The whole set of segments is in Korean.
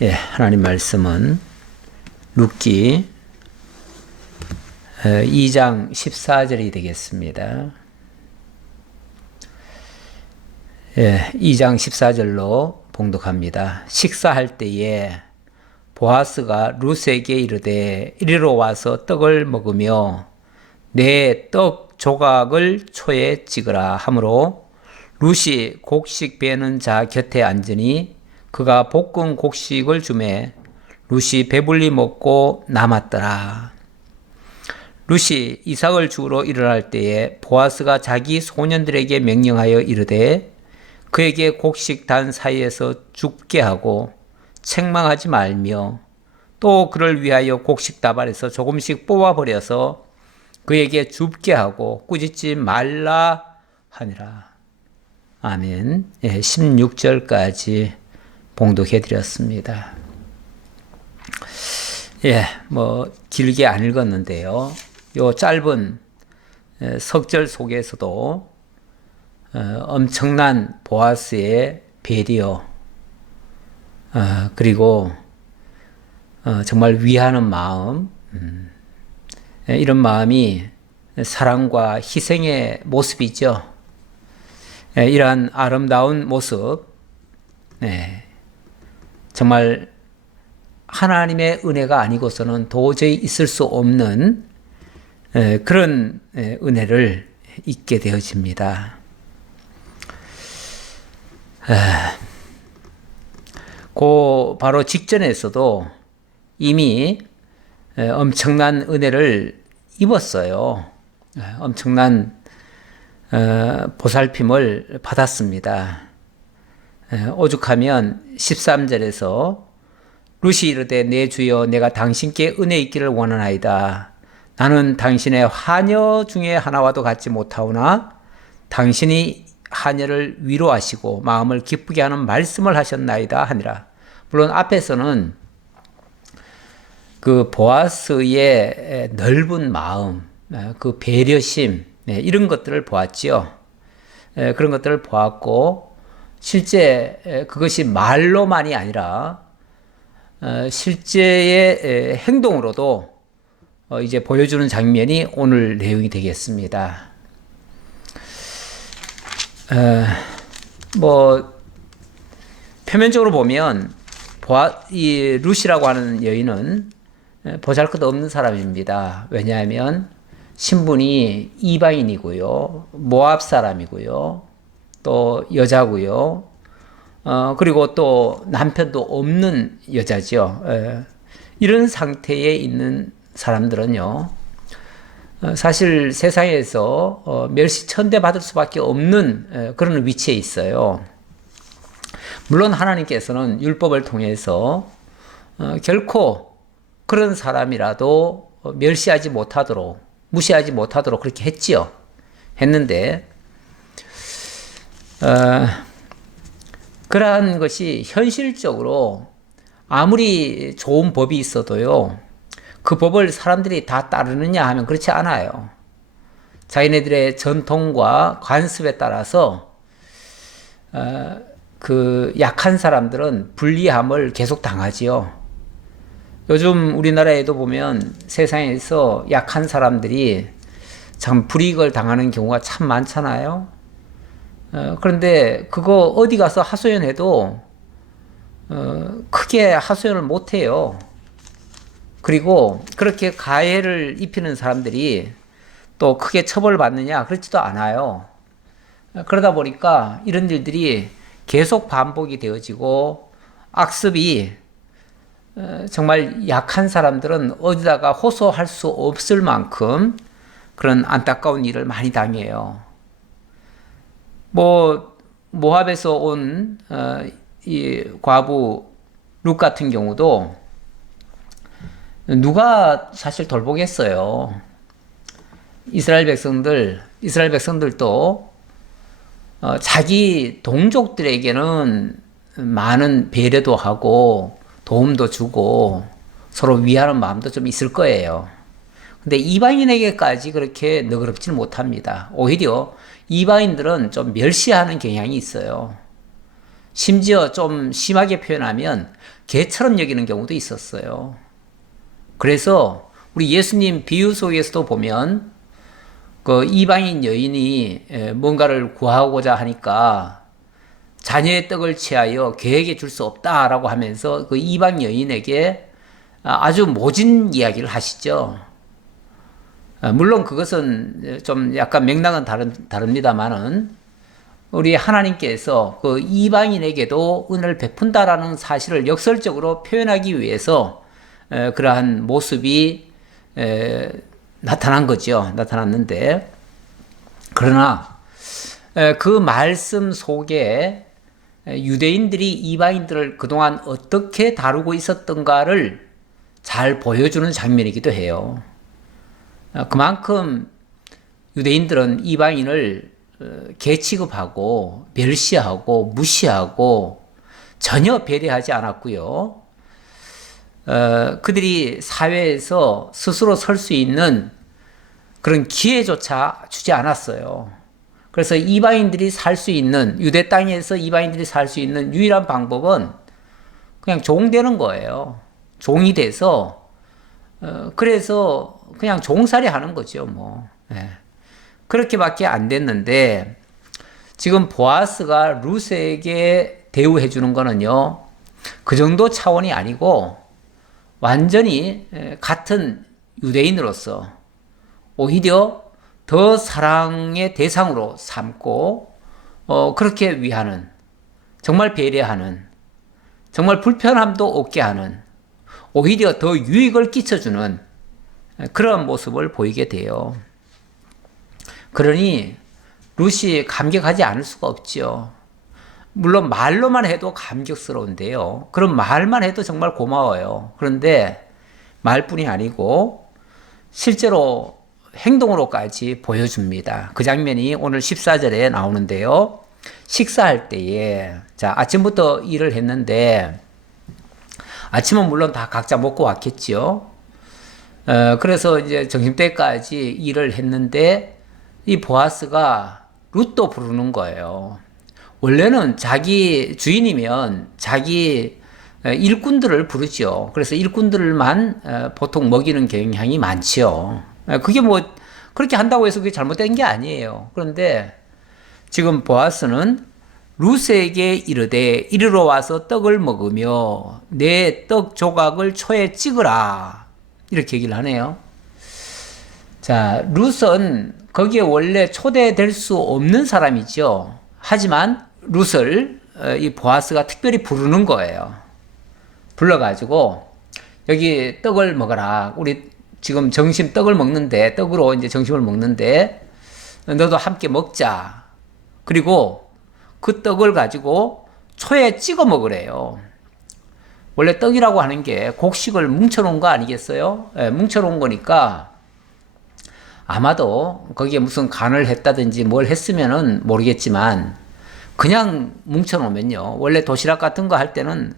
하나님 말씀은 룻기 2장 14절이 되겠습니다. 2장 14절로 봉독합니다. 식사할 때에 보아스가 룻에게 이르되 이리로 와서 떡을 먹으며 내 떡 조각을 초에 찍으라 하므로 룻이 곡식 베는 자 곁에 앉으니 그가 볶은 곡식을 주매 룻이 배불리 먹고 남았더라. 룻이 이삭을 주우러 일어날 때에 보아스가 자기 소년들에게 명령하여 이르되 그에게 곡식 단 사이에서 죽게 하고 책망하지 말며 또 그를 위하여 곡식 다발에서 조금씩 뽑아버려서 그에게 줍게 하고 꾸짖지 말라 하니라. 아멘. 16절까지 봉독해 드렸습니다. 길게 안 읽었는데요. 요 짧은 석절 속에서도 엄청난 보아스의 배려, 그리고 정말 위하는 마음, 이런 마음이 사랑과 희생의 모습이죠. 이러한 아름다운 모습, 정말 하나님의 은혜가 아니고서는 도저히 있을 수 없는 그런 은혜를 잊게 되어집니다. 그 바로 직전에서도 이미 엄청난 은혜를 입었어요. 엄청난 보살핌을 받았습니다. 오죽하면 13절에서 룻이 이르되 내 주여 내가 당신께 은혜 있기를 원하나이다. 나는 당신의 하녀 중에 하나와도 같지 못하오나 당신이 하녀를 위로하시고 마음을 기쁘게 하는 말씀을 하셨나이다 하니라. 물론 앞에서는 그 보아스의 넓은 마음, 그 배려심, 이런 것들을 보았지요. 그런 것들을 보았고 실제 그것이 말로만이 아니라 실제의 행동으로도 이제 보여주는 장면이 오늘 내용이 되겠습니다. 표면적으로 보면 이 룻이라고 하는 여인은 보잘것없는 사람입니다. 왜냐하면 신분이 이방인이고요, 모압 사람이고요, 또 여자고요, 그리고 또 남편도 없는 여자죠. 이런 상태에 있는 사람들은요, 사실 세상에서 멸시천대 받을 수밖에 없는 그런 위치에 있어요. 물론 하나님께서는 율법을 통해서 결코 그런 사람이라도 멸시하지 못하도록, 무시하지 못하도록 그렇게 했지요. 했는데 그러한 것이 현실적으로 아무리 좋은 법이 있어도요, 그 법을 사람들이 다 따르느냐 하면 그렇지 않아요. 자기네들의 전통과 관습에 따라서 그 약한 사람들은 불리함을 계속 당하지요. 요즘 우리나라에도 보면 세상에서 약한 사람들이 참 불이익을 당하는 경우가 참 많잖아요. 그런데 그거 어디 가서 하소연해도 크게 하소연을 못해요. 그리고 그렇게 가해를 입히는 사람들이 또 크게 처벌받느냐? 그렇지도 않아요. 그러다 보니까 이런 일들이 계속 반복이 되어지고 악습이 정말 약한 사람들은 어디다가 호소할 수 없을 만큼 그런 안타까운 일을 많이 당해요. 모압에서 온 이 과부 룻 같은 경우도 누가 사실 돌보겠어요. 이스라엘 백성들도 자기 동족들에게는 많은 배려도 하고 도움도 주고 서로 위하는 마음도 좀 있을 거예요. 근데 이방인에게까지 그렇게 너그럽지는 못합니다. 오히려 이방인들은 좀 멸시하는 경향이 있어요. 심지어 좀 심하게 표현하면 개처럼 여기는 경우도 있었어요. 그래서 우리 예수님 비유 속에서도 보면 그 이방인 여인이 뭔가를 구하고자 하니까 자녀의 떡을 취하여 개에게 줄 수 없다라고 하면서 그 이방 여인에게 아주 모진 이야기를 하시죠. 물론 그것은 좀 약간 맥락은 다릅니다만은 우리 하나님께서 그 이방인에게도 은혜를 베푼다라는 사실을 역설적으로 표현하기 위해서 그러한 모습이 나타난 거죠. 나타났는데, 그러나 그 말씀 속에 유대인들이 이방인들을 그동안 어떻게 다루고 있었던가를 잘 보여주는 장면이기도 해요. 그만큼 유대인들은 이방인을 개 취급하고 멸시하고 무시하고 전혀 배려하지 않았고요. 그들이 사회에서 스스로 설 수 있는 그런 기회조차 주지 않았어요. 그래서 이방인들이 살 수 있는, 유대 땅에서 이방인들이 살 수 있는 유일한 방법은 그냥 종 되는 거예요. 종이 돼서, 그래서 그냥 종살이 하는 거죠, 뭐. 예. 그렇게밖에 안 됐는데, 지금 보아스가 루스에게 대우해 주는 거는요, 그 정도 차원이 아니고, 완전히 같은 유대인으로서 오히려 더 사랑의 대상으로 삼고 그렇게 위하는, 정말 배려하는, 정말 불편함도 없게 하는, 오히려 더 유익을 끼쳐주는 그런 모습을 보이게 돼요. 그러니 룻이 감격하지 않을 수가 없죠. 물론 말로만 해도 감격스러운데요. 그런 말만 해도 정말 고마워요. 그런데 말뿐이 아니고 실제로 행동으로까지 보여줍니다. 그 장면이 오늘 14절에 나오는데요. 식사할 때에, 자, 아침부터 일을 했는데, 아침은 물론 다 각자 먹고 왔겠죠. 그래서 이제 점심때까지 일을 했는데, 이 보아스가 룻도 부르는 거예요. 원래는 자기 주인이면 자기 일꾼들을 부르죠. 그래서 일꾼들만 보통 먹이는 경향이 많지요. 그게 뭐 그렇게 한다고 해서 그게 잘못된 게 아니에요. 그런데 지금 보아스는 룻에게 이르되 이리로 와서 떡을 먹으며 내 떡 조각을 초에 찍으라, 이렇게 얘기를 하네요. 자, 룻은 거기에 원래 초대될 수 없는 사람이죠. 하지만 룻을 이 보아스가 특별히 부르는 거예요. 불러가지고 여기 떡을 먹어라. 우리 지금 점심 떡을 먹는데, 떡으로 이제 점심을 먹는데 너도 함께 먹자. 그리고 그 떡을 가지고 초에 찍어 먹으래요. 원래 떡이라고 하는 게 곡식을 뭉쳐놓은 거 아니겠어요? 네, 뭉쳐놓은 거니까 아마도 거기에 무슨 간을 했다든지 뭘 했으면은 모르겠지만 그냥 뭉쳐놓으면요. 원래 도시락 같은 거 할 때는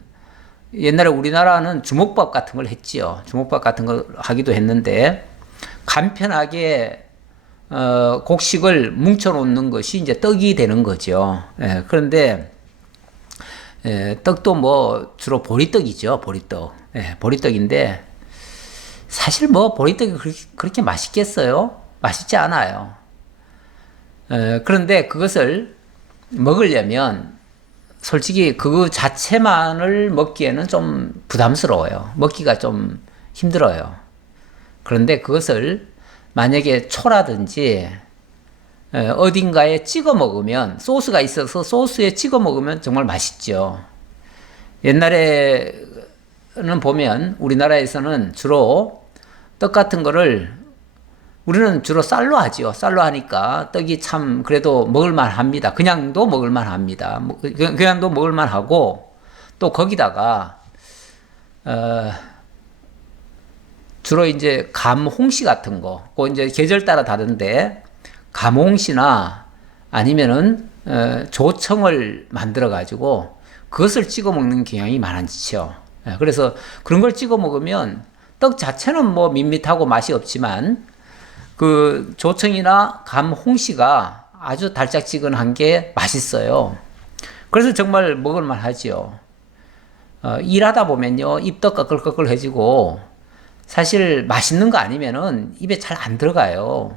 옛날에 우리나라는 주먹밥 같은 걸 했지요. 주먹밥 같은 걸 하기도 했는데 간편하게 곡식을 뭉쳐놓는 것이 이제 떡이 되는 거죠. 예, 그런데 떡도 뭐 주로 보리떡이죠. 보리떡. 예, 보리떡인데 사실 뭐 보리떡이 그렇게 맛있겠어요? 맛있지 않아요. 그런데 그것을 먹으려면 솔직히 그 자체만을 먹기에는 좀 부담스러워요. 먹기가 좀 힘들어요. 그런데 그것을 만약에 초라든지 어딘가에 찍어 먹으면, 소스가 있어서 소스에 찍어 먹으면 정말 맛있죠. 옛날에는 보면 우리나라에서는 주로 떡 같은 거를 우리는 주로 쌀로 하지요. 쌀로 하니까 떡이 참 그래도 먹을만 합니다. 그냥도 먹을만 합니다. 그냥도 먹을만 하고, 또 거기다가 주로 이제 감홍씨 같은 거, 그 이제 계절 따라 다른데 감홍씨나 아니면은 조청을 만들어 가지고 그것을 찍어 먹는 경향이 많죠. 그래서 그런 걸 찍어 먹으면 떡 자체는 뭐 밋밋하고 맛이 없지만 그 조청이나 감 홍시가 아주 달짝지근한 게 맛있어요. 그래서 정말 먹을만 하지요. 일하다 보면요, 입도 꺼끌꺼끌해지고, 사실 맛있는 거 아니면은 입에 잘 안 들어가요.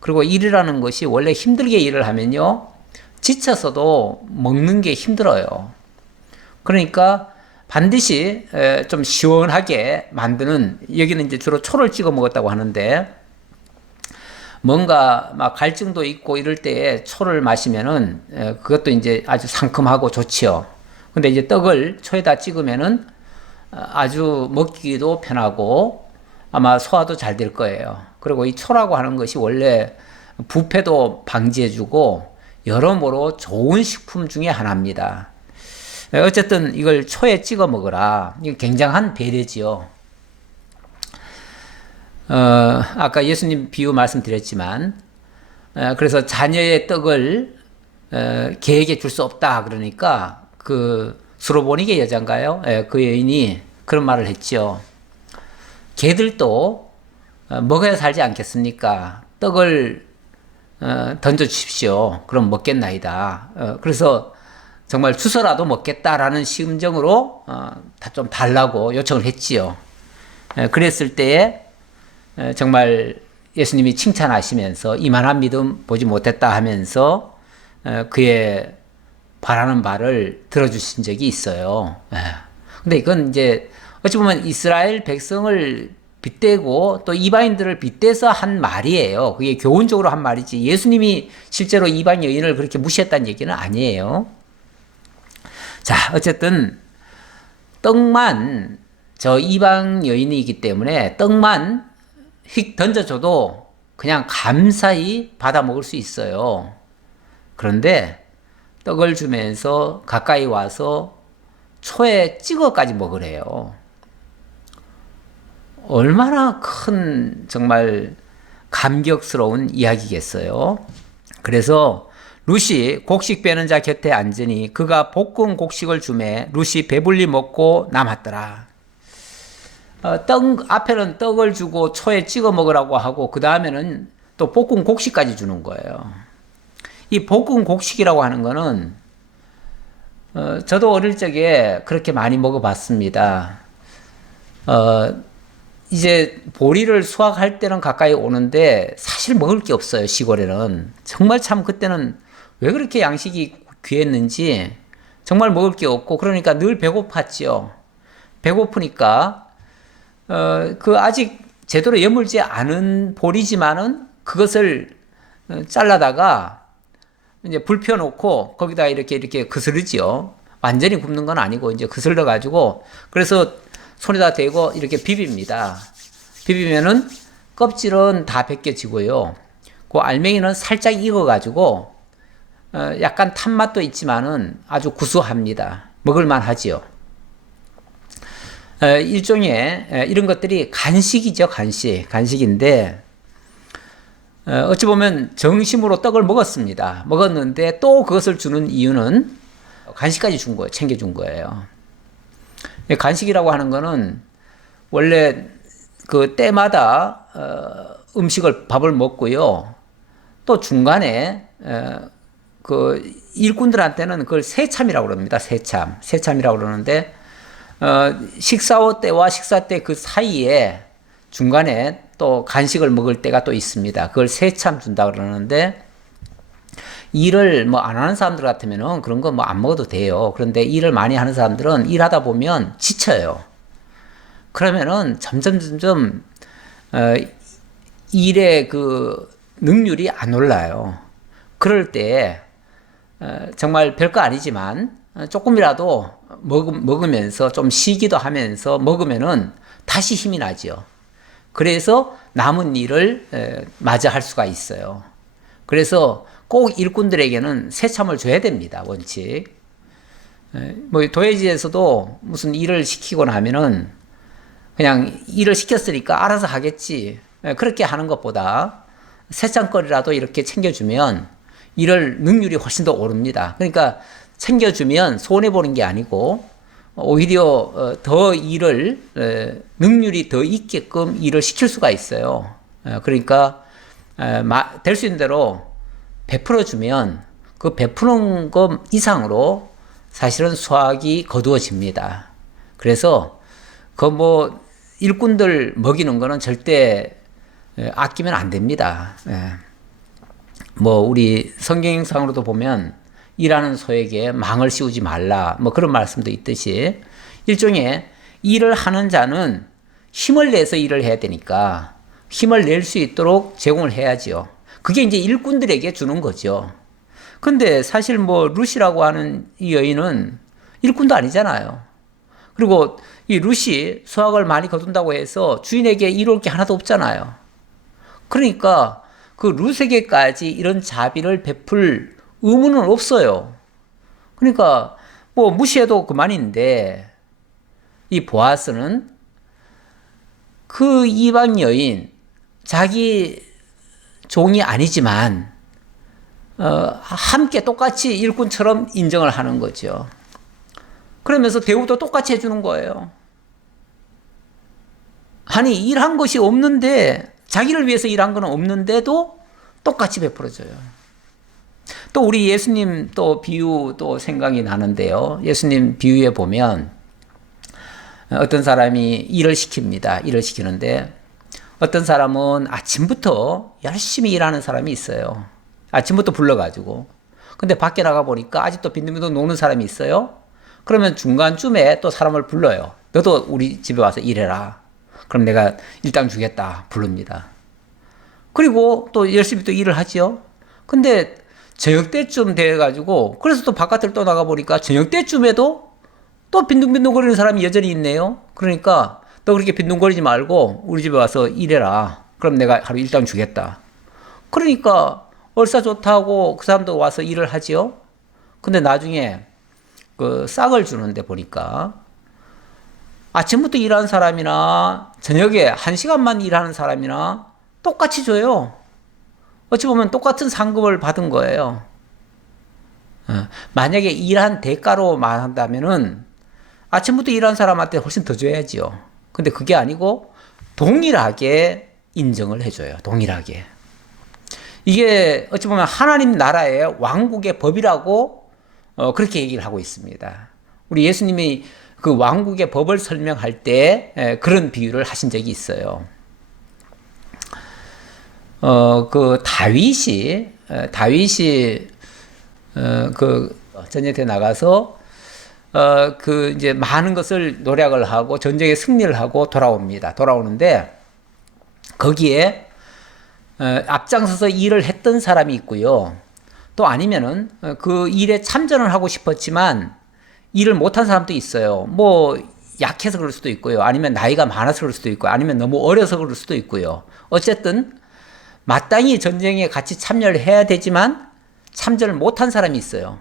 그리고 일이라는 것이 원래 힘들게 일을 하면요, 지쳐서도 먹는 게 힘들어요. 그러니까 반드시 좀 시원하게 만드는, 여기는 이제 주로 초를 찍어 먹었다고 하는데, 뭔가 막 갈증도 있고 이럴 때에 초를 마시면은 그것도 이제 아주 상큼하고 좋지요. 근데 이제 떡을 초에다 찍으면은 아주 먹기도 편하고 아마 소화도 잘 될 거예요. 그리고 이 초라고 하는 것이 원래 부패도 방지해주고 여러모로 좋은 식품 중에 하나입니다. 어쨌든 이걸 초에 찍어 먹으라. 이거 굉장한 배려지요. 아까 예수님 비유 말씀드렸지만, 그래서 자녀의 떡을 개에게 줄 수 없다. 그러니까 그 수로보니게 여자인가요? 그 여인이 그런 말을 했죠. 개들도 먹어야 살지 않겠습니까? 떡을 던져 주십시오. 그럼 먹겠나이다. 그래서 정말 주서라도 먹겠다라는 심정으로 좀 달라고 요청을 했지요. 그랬을 때에 정말 예수님이 칭찬하시면서 이만한 믿음 보지 못했다 하면서 그의 바라는 바를 들어주신 적이 있어요. 근데 이건 이제 어찌 보면 이스라엘 백성을 빗대고 또 이방인들을 빗대서 한 말이에요. 그게 교훈적으로 한 말이지 예수님이 실제로 이방 여인을 그렇게 무시했다는 얘기는 아니에요. 자, 어쨌든 떡만, 저 이방 여인이기 때문에 떡만 휙 던져줘도 그냥 감사히 받아 먹을 수 있어요. 그런데 떡을 주면서 가까이 와서 초에 찍어까지 먹으래요. 얼마나 큰 정말 감격스러운 이야기겠어요. 그래서 룻이 곡식 빼는 자 곁에 앉으니 그가 볶은 곡식을 주매 룻이 배불리 먹고 남았더라. 앞에는 떡을 주고 초에 찍어 먹으라고 하고 그 다음에는 또 볶은 곡식까지 주는 거예요. 이 볶은 곡식이라고 하는 거는 저도 어릴 적에 그렇게 많이 먹어봤습니다. 이제 보리를 수확할 때는 가까이 오는데 사실 먹을 게 없어요. 시골에는 정말 참 그때는 왜 그렇게 양식이 귀했는지 정말 먹을 게 없고 그러니까 늘 배고팠지요. 배고프니까 그 아직 제대로 여물지 않은 보리지만은 그것을 잘라다가 이제 불 펴놓고 거기다 이렇게 그스르지요. 완전히 굽는 건 아니고 이제 그슬러 가지고 그래서 손에다 대고 이렇게 비빕니다. 비비면은 껍질은 다 벗겨지고요. 그 알맹이는 살짝 익어 가지고 약간 탄 맛도 있지만은 아주 구수합니다. 먹을만 하지요. 일종의 이런 것들이 간식이죠. 간식인데 어찌 보면 정심으로 떡을 먹었습니다. 먹었는데 또 그것을 주는 이유는 간식까지 준 거예요. 챙겨준 거예요. 간식이라고 하는 거는 원래 그 때마다 밥을 먹고요. 또 중간에 그 일꾼들한테는 그걸 새참이라고 그럽니다. 새참이라고 그러는데 식사 때와 식사 때 그 사이에 중간에 또 간식을 먹을 때가 또 있습니다. 그걸 새참 준다 그러는데 일을 뭐 안 하는 사람들 같으면은 그런 거 뭐 안 먹어도 돼요. 그런데 일을 많이 하는 사람들은 일하다 보면 지쳐요. 그러면은 점점 일의 그 능률이 안 올라요. 그럴 때 정말 별거 아니지만 조금이라도 먹으면서 좀 쉬기도 하면서 먹으면은 다시 힘이 나죠. 그래서 남은 일을 마저 할 수가 있어요. 그래서 꼭 일꾼들에게는 새참을 줘야 됩니다. 원칙. 뭐 도회지에서도 무슨 일을 시키고 나면은 그냥 일을 시켰으니까 알아서 하겠지. 그렇게 하는 것보다 새참거리라도 이렇게 챙겨주면 일을 능률이 훨씬 더 오릅니다. 그러니까 챙겨주면 손해보는 게 아니고 오히려 더 일을 능률이 더 있게끔 일을 시킬 수가 있어요. 그러니까 될 수 있는 대로 베풀어주면 그 베푸는 것 이상으로 사실은 수확이 거두어집니다. 그래서 그 뭐 일꾼들 먹이는 거는 절대 아끼면 안 됩니다. 뭐 우리 성경상으로도 보면 일하는 소에게 망을 씌우지 말라 뭐 그런 말씀도 있듯이 일종의 일을 하는 자는 힘을 내서 일을 해야 되니까 힘을 낼 수 있도록 제공을 해야지요. 그게 이제 일꾼들에게 주는 거죠. 근데 사실 뭐 룻이라고 하는 이 여인은 일꾼도 아니잖아요. 그리고 이 룻이 수확을 많이 거둔다고 해서 주인에게 이로울 게 하나도 없잖아요. 그러니까 그 룻에게까지 이런 자비를 베풀 의무는 없어요. 그러니까 뭐 무시해도 그만인데 이 보아스는 그 이방 여인 자기 종이 아니지만 함께 똑같이 일꾼처럼 인정을 하는 거죠. 그러면서 대우도 똑같이 해주는 거예요. 아니 일한 것이 없는데 자기를 위해서 일한 건 없는데도 똑같이 베풀어줘요. 또 우리 예수님 또 비유 또 생각이 나는데요. 예수님 비유에 보면 어떤 사람이 일을 시킵니다. 일을 시키는데 어떤 사람은 아침부터 열심히 일하는 사람이 있어요. 아침부터 불러가지고. 근데 밖에 나가 보니까 아직도 빈둥빈둥 노는 사람이 있어요. 그러면 중간쯤에 또 사람을 불러요. 너도 우리 집에 와서 일해라. 그럼 내가 일당 주겠다. 부릅니다. 그리고 또 열심히 또 일을 하지요. 근데 저녁 때쯤 돼가지고 그래서 또 바깥을 또 나가 보니까 저녁 때쯤에도 또 빈둥빈둥거리는 사람이 여전히 있네요. 그러니까 너 그렇게 빈둥거리지 말고 우리 집에 와서 일해라. 그럼 내가 하루 일당 주겠다. 그러니까 얼싸 좋다고 그 사람도 와서 일을 하지요. 근데 나중에 그 싹을 주는데 보니까 아침부터 일하는 사람이나 저녁에 1시간만 일하는 사람이나 똑같이 줘요. 어찌 보면 똑같은 상급을 받은 거예요. 만약에 일한 대가로 말한다면은 아침부터 일한 사람한테 훨씬 더 줘야지요. 근데 그게 아니고 동일하게 인정을 해줘요. 동일하게. 이게 어찌 보면 하나님 나라의 왕국의 법이라고 그렇게 얘기를 하고 있습니다. 우리 예수님이 그 왕국의 법을 설명할 때 그런 비유를 하신 적이 있어요. 그 다윗이 그 전쟁터에 나가서 그 이제 많은 것을 노력을 하고 전쟁에 승리를 하고 돌아옵니다. 돌아오는데 거기에 앞장서서 일을 했던 사람이 있고요. 또 아니면은 그 일에 참전을 하고 싶었지만 일을 못한 사람도 있어요. 뭐 약해서 그럴 수도 있고요. 아니면 나이가 많아서 그럴 수도 있고요. 아니면 너무 어려서 그럴 수도 있고요. 어쨌든 마땅히 전쟁에 같이 참여를 해야 되지만 참전을 못한 사람이 있어요.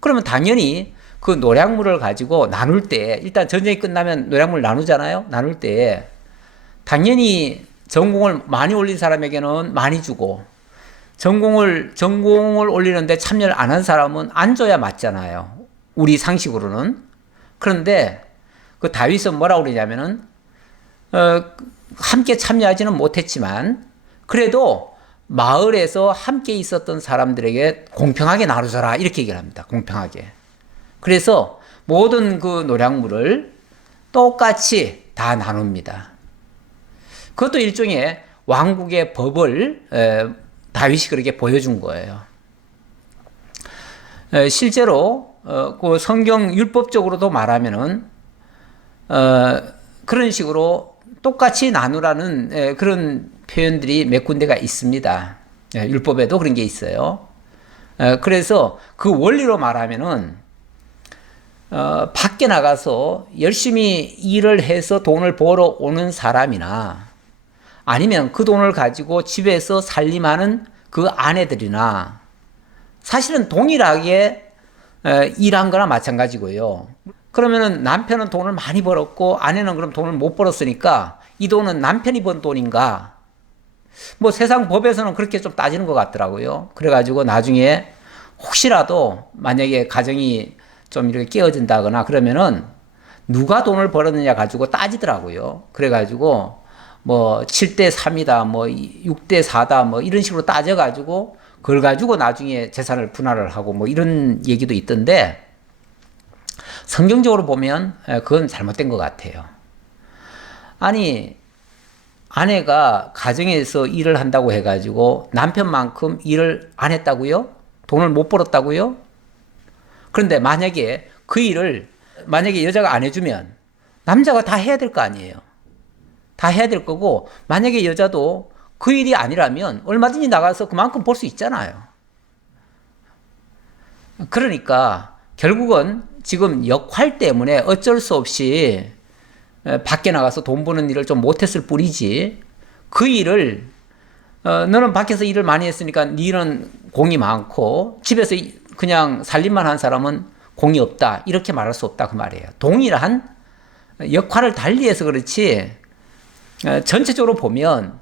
그러면 당연히 그 노략물을 가지고 나눌 때 일단 전쟁이 끝나면 노략물 나누잖아요. 나눌 때 당연히 전공을 많이 올린 사람에게는 많이 주고 전공을 올리는데 참여를 안 한 사람은 안 줘야 맞잖아요. 우리 상식으로는. 그런데 그 다윗은 뭐라고 그러냐면은 함께 참여하지는 못했지만 그래도 마을에서 함께 있었던 사람들에게 공평하게 나누어라 이렇게 얘기를 합니다. 공평하게. 그래서 모든 그 노략물을 똑같이 다 나눕니다. 그것도 일종의 왕국의 법을 다윗이 그렇게 보여준 거예요. 실제로 그 성경 율법적으로도 말하면은 그런 식으로 똑같이 나누라는 그런 표현들이 몇 군데가 있습니다. 율법에도 그런 게 있어요. 그래서 그 원리로 말하면은 밖에 나가서 열심히 일을 해서 돈을 벌어 오는 사람이나 아니면 그 돈을 가지고 집에서 살림하는 그 아내들이나 사실은 동일하게 일한 거나 마찬가지고요. 그러면은 남편은 돈을 많이 벌었고 아내는 그럼 돈을 못 벌었으니까 이 돈은 남편이 번 돈인가? 뭐 세상 법에서는 그렇게 좀 따지는 것 같더라고요. 그래가지고 나중에 혹시라도 만약에 가정이 좀 이렇게 깨어진다거나 그러면은 누가 돈을 벌었느냐 가지고 따지더라고요. 그래가지고 뭐 7대 3이다, 뭐 6대 4다, 뭐 이런 식으로 따져가지고 그걸 가지고 나중에 재산을 분할을 하고 뭐 이런 얘기도 있던데 성경적으로 보면 그건 잘못된 것 같아요. 아니, 아내가 가정에서 일을 한다고 해가지고 남편만큼 일을 안 했다고요? 돈을 못 벌었다고요? 그런데 만약에 그 일을 만약에 여자가 안 해주면 남자가 다 해야 될 거 아니에요. 다 해야 될 거고, 만약에 여자도 그 일이 아니라면 얼마든지 나가서 그만큼 벌 수 있잖아요. 그러니까 결국은 지금 역할 때문에 어쩔 수 없이 밖에 나가서 돈 버는 일을 좀 못했을 뿐이지, 그 일을 너는 밖에서 일을 많이 했으니까 너는 공이 많고 집에서 그냥 살림만 한 사람은 공이 없다, 이렇게 말할 수 없다 그 말이에요. 동일한 역할을 달리해서 그렇지 전체적으로 보면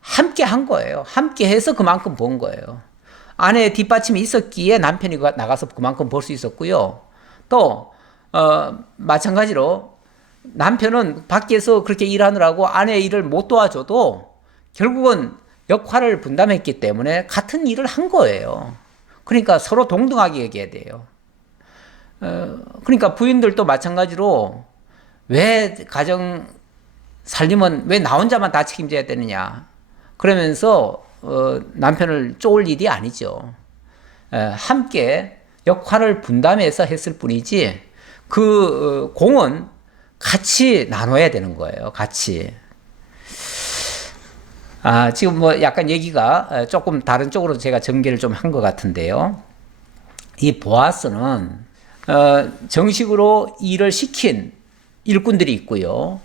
함께 한 거예요. 함께 해서 그만큼 번 거예요. 아내의 뒷받침이 있었기에 남편이 나가서 그만큼 벌 수 있었고요. 또 마찬가지로 남편은 밖에서 그렇게 일하느라고 아내의 일을 못 도와줘도 결국은 역할을 분담했기 때문에 같은 일을 한 거예요. 그러니까 서로 동등하게 얘기해야 돼요. 그러니까 부인들도 마찬가지로 왜 가정 살림은 왜 나 혼자만 다 책임져야 되느냐 그러면서 남편을 쪼을 일이 아니죠. 함께 역할을 분담해서 했을 뿐이지 그 공은 같이 나눠야 되는 거예요. 같이. 지금 뭐 약간 얘기가 조금 다른 쪽으로 제가 전개를 좀 한 것 같은데요. 이 보아스는 정식으로 일을 시킨 일꾼들이 있고요.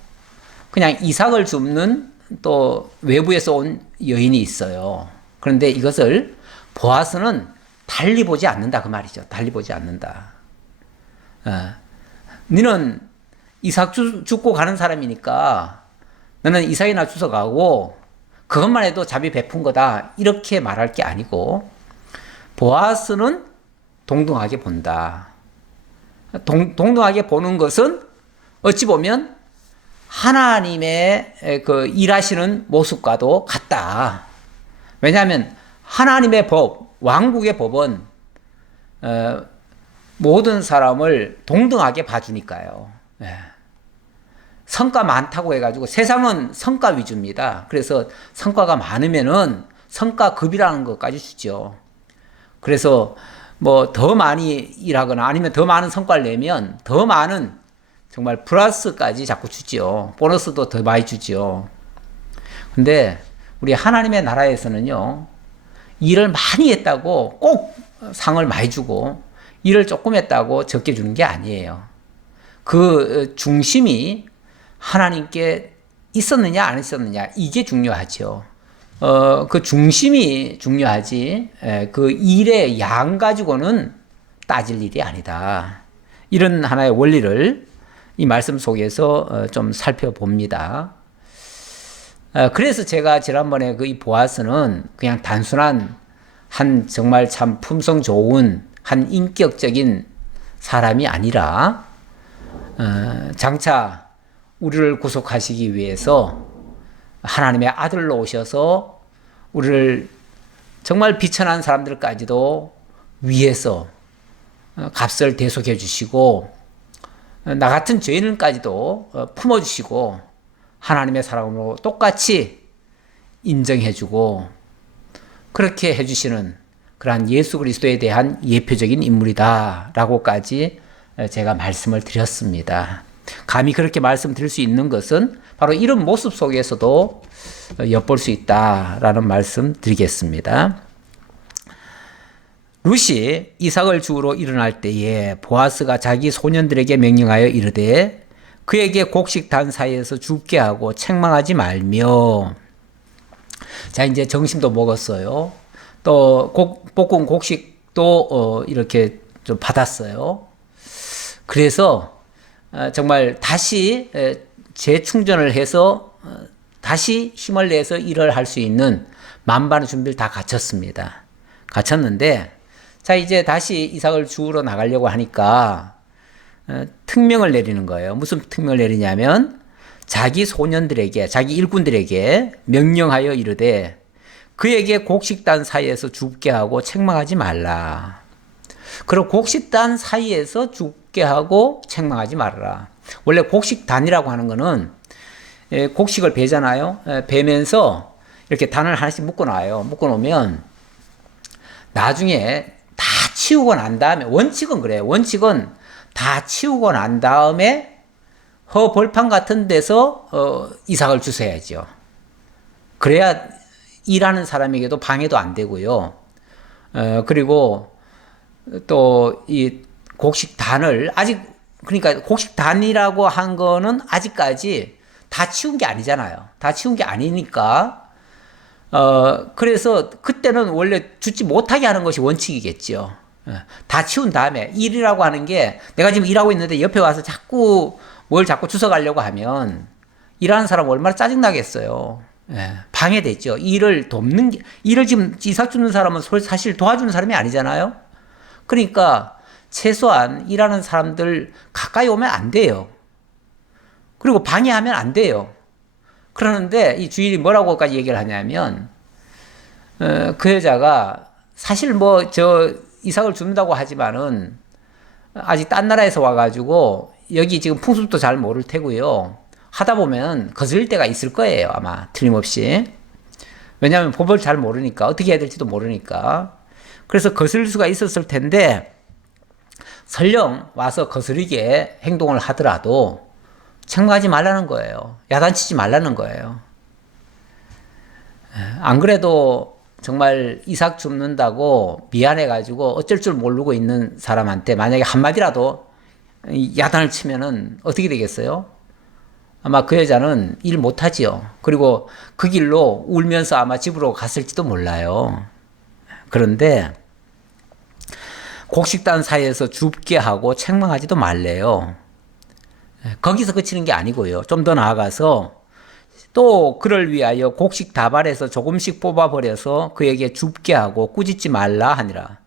그냥 이삭을 줍는 또 외부에서 온 여인이 있어요. 그런데 이것을 보아스는 달리 보지 않는다 그 말이죠. 달리 보지 않는다. 너는 이삭 죽고 가는 사람이니까 너는 이삭이나 주워 가고 그것만 해도 자비 베푼 거다, 이렇게 말할 게 아니고 보아스는 동등하게 본다. 동등하게 보는 것은 어찌 보면 하나님의 그 일하시는 모습과도 같다. 왜냐하면 하나님의 법, 왕국의 법은 모든 사람을 동등하게 봐주니까요. 성과 많다고 해가지고 세상은 성과 위주입니다. 그래서 성과가 많으면은 성과급이라는 것까지 주죠. 그래서 뭐 더 많이 일하거나 아니면 더 많은 성과를 내면 더 많은 정말 플러스까지 자꾸 주죠. 보너스도 더 많이 주죠. 근데 우리 하나님의 나라에서는요, 일을 많이 했다고 꼭 상을 많이 주고 일을 조금 했다고 적게 주는 게 아니에요. 그 중심이 하나님께 있었느냐 안 있었느냐, 이게 중요하죠. 그 중심이 중요하지 그 일의 양 가지고는 따질 일이 아니다. 이런 하나의 원리를 이 말씀 속에서 좀 살펴봅니다. 그래서 제가 지난번에 그 이 보아스는 그냥 단순한 한 정말 참 품성 좋은 한 인격적인 사람이 아니라 장차 우리를 구속하시기 위해서 하나님의 아들로 오셔서 우리를 정말 비천한 사람들까지도 위해서 값을 대속해 주시고 나 같은 죄인까지도 품어주시고 하나님의 사랑으로 똑같이 인정해주고 그렇게 해주시는 그러한 예수 그리스도에 대한 예표적인 인물이다라고까지 제가 말씀을 드렸습니다. 감히 그렇게 말씀드릴 수 있는 것은 바로 이런 모습 속에서도 엿볼 수 있다라는 말씀 드리겠습니다. 룻이 이삭을 주우러 일어날 때에 보아스가 자기 소년들에게 명령하여 이르되 그에게 곡식 단 사이에서 죽게 하고 책망하지 말며. 자, 이제 점심도 먹었어요. 또 볶은 곡식도 이렇게 좀 받았어요. 그래서 정말 다시 재충전을 해서 다시 힘을 내서 일을 할 수 있는 만반의 준비를 다 갖췄습니다. 갖췄는데 자, 이제 다시 이삭을 주우러 나가려고 하니까 특명을 내리는 거예요. 무슨 특명을 내리냐면 자기 소년들에게, 자기 일꾼들에게 명령하여 이르되 그에게 곡식단 사이에서 죽게 하고 책망하지 말라. 그리고 곡식단 사이에서 줍게 하고 책망하지 말아라. 원래 곡식단이라고 하는 거는 곡식을 베잖아요. 베면서 이렇게 단을 하나씩 묶어놔요. 묶어놓으면 나중에 다 치우고 난 다음에, 원칙은 그래요. 원칙은 다 치우고 난 다음에 벌판 같은 데서 이삭을 주셔야죠. 그래야 일하는 사람에게도 방해도 안 되고요. 그리고 또 이 곡식단을 아직, 그러니까 곡식단이라고 한 거는 아직까지 다 치운 게 아니잖아요. 다 치운 게 아니니까 그래서 그때는 원래 주지 못하게 하는 것이 원칙이겠죠. 다 치운 다음에, 일이라고 하는 게 내가 지금 일하고 있는데 옆에 와서 자꾸 뭘 자꾸 주워가려고 하면 일하는 사람 얼마나 짜증나겠어요. 방해됐죠. 일을 돕는 게, 일을 지금 이삭 주는 사람은 사실 도와주는 사람이 아니잖아요. 그러니까 최소한 일하는 사람들 가까이 오면 안 돼요. 그리고 방해하면 안 돼요. 그러는데 이 주인이 뭐라고까지 얘기를 하냐면 그 여자가 사실 뭐 저 이삭을 준다고 하지만은 아직 딴 나라에서 와가지고 여기 지금 풍습도 잘 모를 테고요. 하다 보면 거슬릴 때가 있을 거예요. 아마 틀림없이. 왜냐하면 법을 잘 모르니까, 어떻게 해야 될지도 모르니까. 그래서 거슬릴 수가 있었을 텐데 설령 와서 거스르게 행동을 하더라도 책망하지 말라는 거예요. 야단치지 말라는 거예요. 안 그래도 정말 이삭 줍는다고 미안해가지고 어쩔 줄 모르고 있는 사람한테 만약에 한마디라도 야단을 치면은 어떻게 되겠어요? 아마 그 여자는 일 못하지요. 그리고 그 길로 울면서 아마 집으로 갔을지도 몰라요. 그런데 곡식단 사이에서 줍게 하고 책망하지도 말래요. 거기서 그치는 게 아니고요. 좀 더 나아가서 또 그를 위하여 곡식 다발에서 조금씩 뽑아버려서 그에게 줍게 하고 꾸짖지 말라 하니라.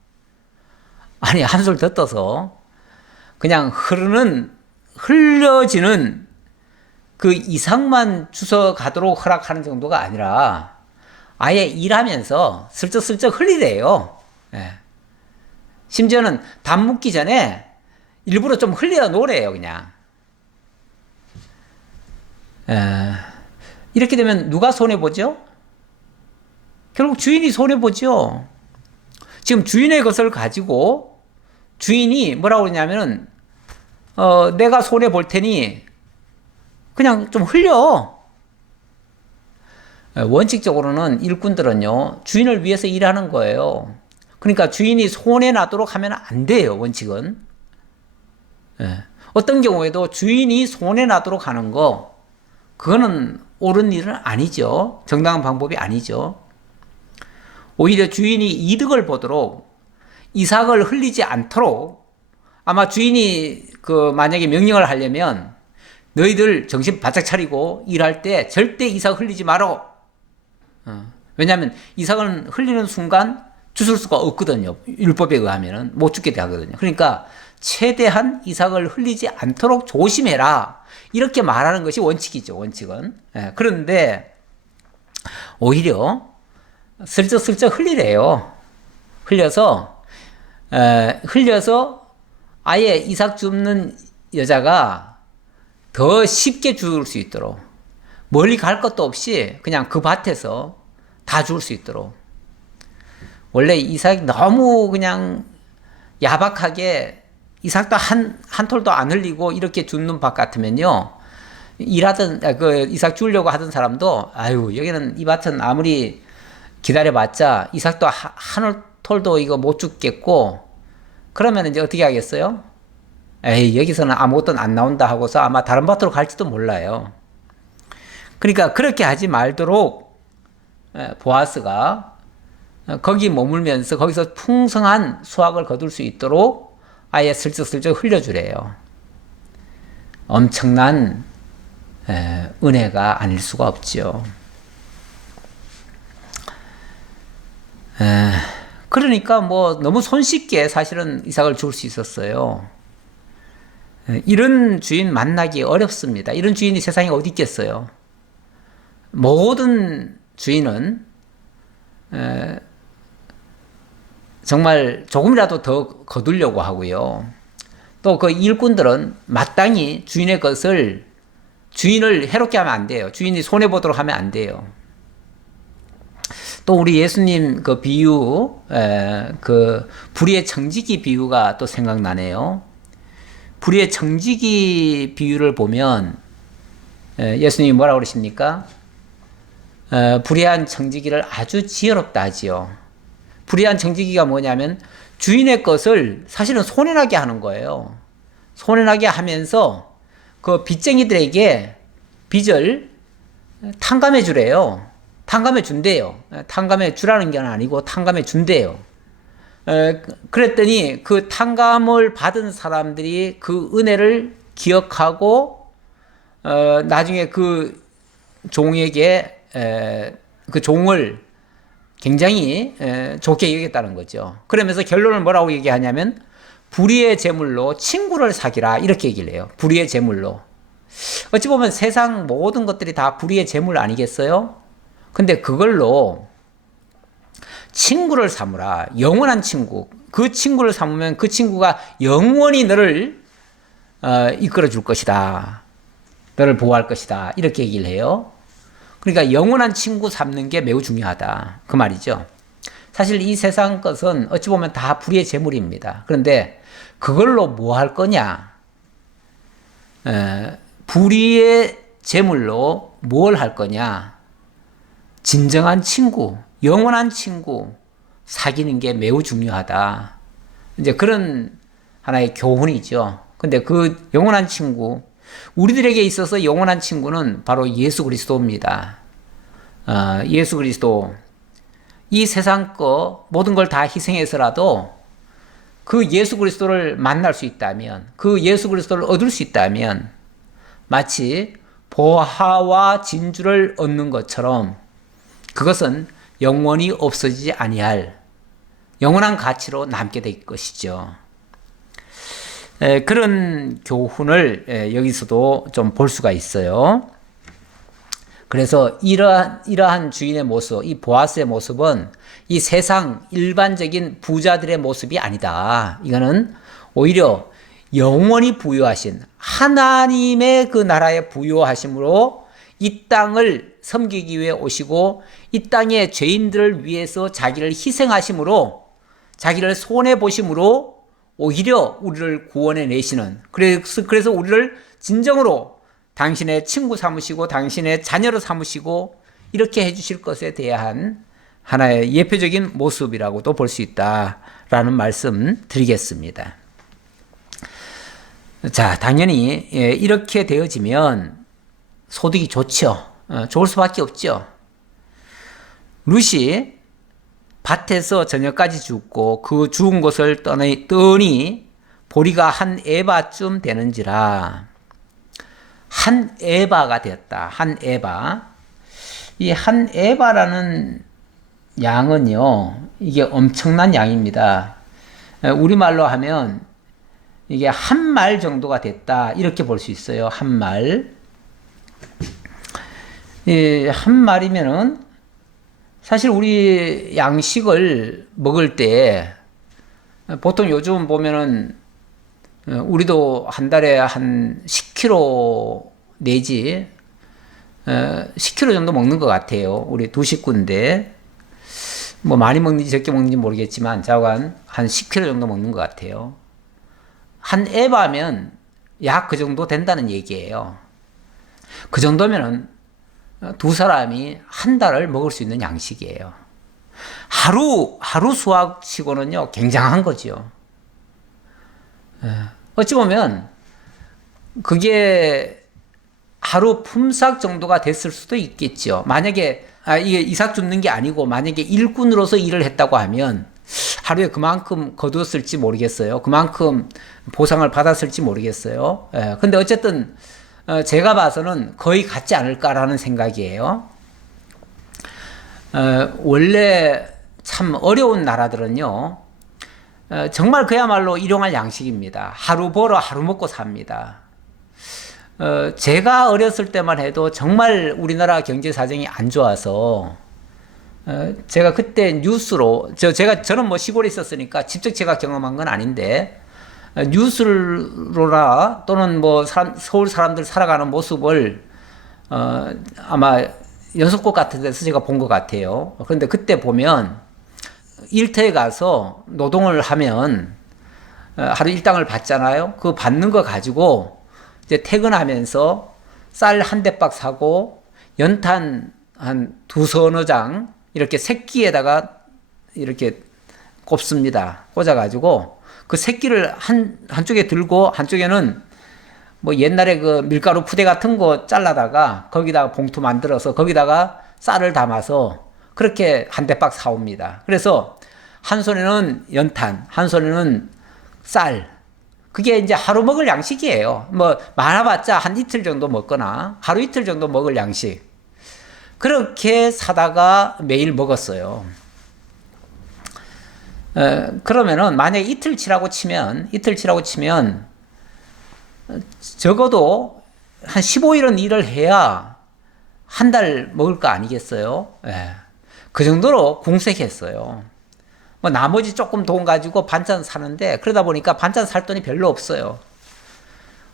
아니, 한술 더 떠서 그냥 흘려지는 그 이상만 주워 가도록 허락하는 정도가 아니라 아예 일하면서 슬쩍슬쩍 흘리래요. 심지어는 단 묻기 전에 일부러 좀 흘려 놓으래요, 그냥. 이렇게 되면 누가 손해보죠? 결국 주인이 손해보죠. 지금 주인의 것을 가지고 주인이 뭐라고 그러냐면은, 내가 손해볼 테니 그냥 좀 흘려. 원칙적으로는 일꾼들은요, 주인을 위해서 일하는 거예요. 그러니까 주인이 손해나도록 하면 안 돼요, 원칙은. 어떤 경우에도 주인이 손해나도록 하는 거, 그거는 옳은 일은 아니죠. 정당한 방법이 아니죠. 오히려 주인이 이득을 보도록 이삭을 흘리지 않도록 아마 주인이 만약에 명령을 하려면 너희들 정신 바짝 차리고 일할 때 절대 이삭 흘리지 마라. 왜냐하면 이삭은 흘리는 순간 주술 수가 없거든요. 율법에 의하면 못 죽게 되거든요. 그러니까 최대한 이삭을 흘리지 않도록 조심해라. 이렇게 말하는 것이 원칙이죠. 원칙은. 그런데 오히려 슬쩍슬쩍 흘리래요. 흘려서 아예 이삭 줍는 여자가 더 쉽게 죽을 수 있도록, 멀리 갈 것도 없이 그냥 그 밭에서 다 죽을 수 있도록. 원래 이삭이 너무 그냥 야박하게 이삭도 한 톨도 안 흘리고 이렇게 줍는 밭 같으면요, 이삭 주려고 하던 사람도, 아유, 여기는 이 밭은 아무리 기다려봤자 이삭도 한 톨도 이거 못 죽겠고, 그러면 이제 어떻게 하겠어요? 에이, 여기서는 아무것도 안 나온다 하고서 아마 다른 밭으로 갈지도 몰라요. 그러니까 그렇게 하지 말도록 보아스가 거기 머물면서 거기서 풍성한 수확을 거둘 수 있도록 아예 슬쩍슬쩍 흘려주래요. 엄청난 은혜가 아닐 수가 없죠. 그러니까 뭐 너무 손쉽게 사실은 이삭을 줄 수 있었어요. 이런 주인 만나기 어렵습니다. 이런 주인이 세상에 어디 있겠어요. 모든 주인은 정말 조금이라도 더 거두려고 하고요. 또 그 일꾼들은 마땅히 주인의 것을 주인을 해롭게 하면 안 돼요. 주인이 손해보도록 하면 안 돼요. 또 우리 예수님 그 비유, 그 불의의 청지기 비유가 또 생각나네요. 불의의 청지기 비유를 보면 예수님이 뭐라고 그러십니까? 불의한 청지기를 아주 지혜롭다 하지요. 불의한 청지기가 뭐냐면 주인의 것을 사실은 손해나게 하는 거예요. 손해나게 하면서 그 빚쟁이들에게 빚을 탕감해 주래요. 탕감해 준대요. 탕감해 주라는 게 아니고 탕감해 준대요. 그랬더니 그 탕감을 받은 사람들이 그 은혜를 기억하고 나중에 그 종에게 그 종을 굉장히 좋게 여겼다는 거죠. 그러면서 결론을 뭐라고 얘기하냐면 불의의 제물로 친구를 사귀라 이렇게 얘기를 해요. 불의의 제물로. 어찌 보면 세상 모든 것들이 다 불의의 제물 아니겠어요? 근데 그걸로 친구를 삼으라. 영원한 친구. 그 친구를 삼으면 그 친구가 영원히 너를 이끌어 줄 것이다. 너를 보호할 것이다. 이렇게 얘기를 해요. 그러니까 영원한 친구 삼는 게 매우 중요하다. 그 말이죠. 사실 이 세상 것은 어찌 보면 다 불의의 제물입니다. 그런데 그걸로 뭐 할 거냐? 불의의 제물로 뭘 할 거냐? 진정한 친구, 영원한 친구 사귀는 게 매우 중요하다. 이제 그런 하나의 교훈이죠. 근데 그 영원한 친구, 우리들에게 있어서 영원한 친구는 바로 예수 그리스도입니다. 예수 그리스도. 이 세상 거 모든 걸 다 희생해서라도 그 예수 그리스도를 만날 수 있다면, 그 예수 그리스도를 얻을 수 있다면 마치 보화와 진주를 얻는 것처럼 그것은 영원히 없어지지 아니할 영원한 가치로 남게 될 것이죠. 그런 교훈을 여기서도 좀 볼 수가 있어요. 그래서 이러한 주인의 모습, 이 보아스의 모습은 이 세상 일반적인 부자들의 모습이 아니다. 이거는 오히려 영원히 부유하신 하나님의 그 나라의 부유하심으로 이 땅을 섬기기 위해 오시고 이 땅의 죄인들을 위해서 자기를 희생하심으로 자기를 손해보심으로 오히려 우리를 구원해 내시는, 그래서 우리를 진정으로 당신의 친구 삼으시고 당신의 자녀로 삼으시고 이렇게 해주실 것에 대한 하나의 예표적인 모습이라고도 볼 수 있다라는 말씀 드리겠습니다. 자, 당연히 이렇게 되어지면 소득이 좋죠. 좋을 수밖에 없죠. 룻이 밭에서 저녁까지 죽고 그 죽은 곳을 떠니 보리가 한 에바쯤 되는지라. 한 에바가 되었다. 한 에바. 이 한 에바라는 양은요, 이게 엄청난 양입니다. 우리말로 하면 이게 한 말 정도가 됐다. 이렇게 볼 수 있어요. 한 말. 한 말이면은 사실 우리 양식을 먹을 때 보통 요즘 보면은 우리도 한 달에 한 10kg 내지 10kg 정도 먹는 것 같아요. 우리 두 식구인데 뭐 많이 먹는지 적게 먹는지 모르겠지만 자관 한 10kg 정도 먹는 것 같아요. 한 에바면 약 그 정도 된다는 얘기예요. 그 정도면은 두 사람이 한 달을 먹을 수 있는 양식이에요. 하루 수확치고는요 굉장한 거죠. 어찌 보면 그게 하루 품삯 정도가 됐을 수도 있겠죠. 만약에 이게 이삭 줍는 게 아니고 만약에 일꾼으로서 일을 했다고 하면 하루에 그만큼 거두었을지 모르겠어요. 그만큼 보상을 받았을지 모르겠어요. 근데 어쨌든 제가 봐서는 거의 같지 않을까라는 생각이에요. 원래 참 어려운 나라들은요, 정말 그야말로 일용할 양식입니다. 하루 벌어 하루 먹고 삽니다. 제가 어렸을 때만 해도 정말 우리나라 경제 사정이 안 좋아서 제가 그때 뉴스로 저는 뭐 시골에 있었으니까 직접 제가 경험한 건 아닌데 뉴스로나 또는 뭐 서울 사람들 살아가는 모습을 아마 연속극 같은 데서 제가 본 것 같아요. 그런데 그때 보면 일터에 가서 노동을 하면 하루 일당을 받잖아요. 그 받는 거 가지고 이제 퇴근하면서 쌀 한 대박 사고 연탄 한 두서너 장 이렇게 새끼에다가 이렇게 꼽습니다. 꽂아가지고 그 새끼를 한쪽에 들고 한쪽에는 뭐 옛날에 그 밀가루 푸대 같은 거 잘라다가 거기다가 봉투 만들어서 거기다가 쌀을 담아서 그렇게 한 대박 사옵니다. 그래서 한 손에는 연탄, 한 손에는 쌀. 그게 이제 하루 먹을 양식이에요. 뭐 많아봤자 한 이틀 정도 먹거나 하루 이틀 정도 먹을 양식. 그렇게 사다가 매일 먹었어요. 그러면은 만약에 이틀치라고 치면 적어도 한 15일은 일을 해야 한 달 먹을 거 아니겠어요? 예. 그 정도로 궁색했어요. 뭐 나머지 조금 돈 가지고 반찬 사는데 그러다 보니까 반찬 살 돈이 별로 없어요.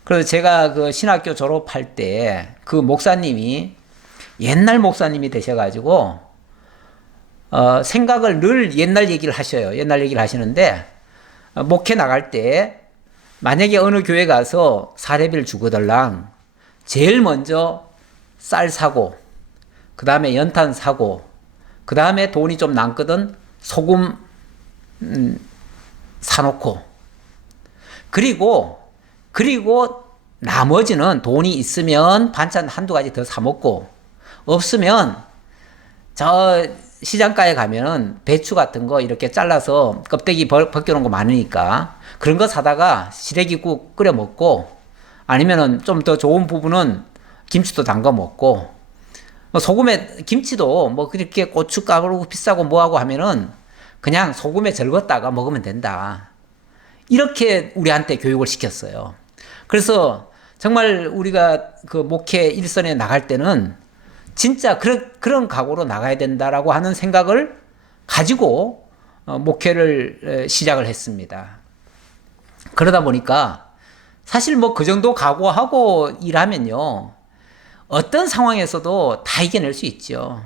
그래서 제가 그 신학교 졸업할 때 그 목사님이 옛날 목사님이 되셔가지고 생각을 늘 옛날 얘기를 하셔요. 옛날 얘기를 하시는데 목회 나갈 때 만약에 어느 교회 가서 사례비를 주거들랑 제일 먼저 쌀 사고 그 다음에 연탄 사고 그 다음에 돈이 좀 남거든 소금 사놓고 그리고 나머지는 돈이 있으면 반찬 한두 가지 더 사먹고 없으면 저 시장가에 가면은 배추 같은 거 이렇게 잘라서 껍데기 벗겨놓은 거 많으니까 그런 거 사다가 시래기국 끓여 먹고 아니면은 좀 더 좋은 부분은 김치도 담가 먹고 뭐 소금에 김치도 뭐 그렇게 고춧가루 비싸고 뭐하고 하면은 그냥 소금에 절궜다가 먹으면 된다. 이렇게 우리한테 교육을 시켰어요. 그래서 정말 우리가 그 목회 일선에 나갈 때는 진짜 그런 각오로 나가야 된다라고 하는 생각을 가지고 목회를 시작을 했습니다. 그러다 보니까 사실 뭐 그 정도 각오하고 일하면요. 어떤 상황에서도 다 이겨낼 수 있죠.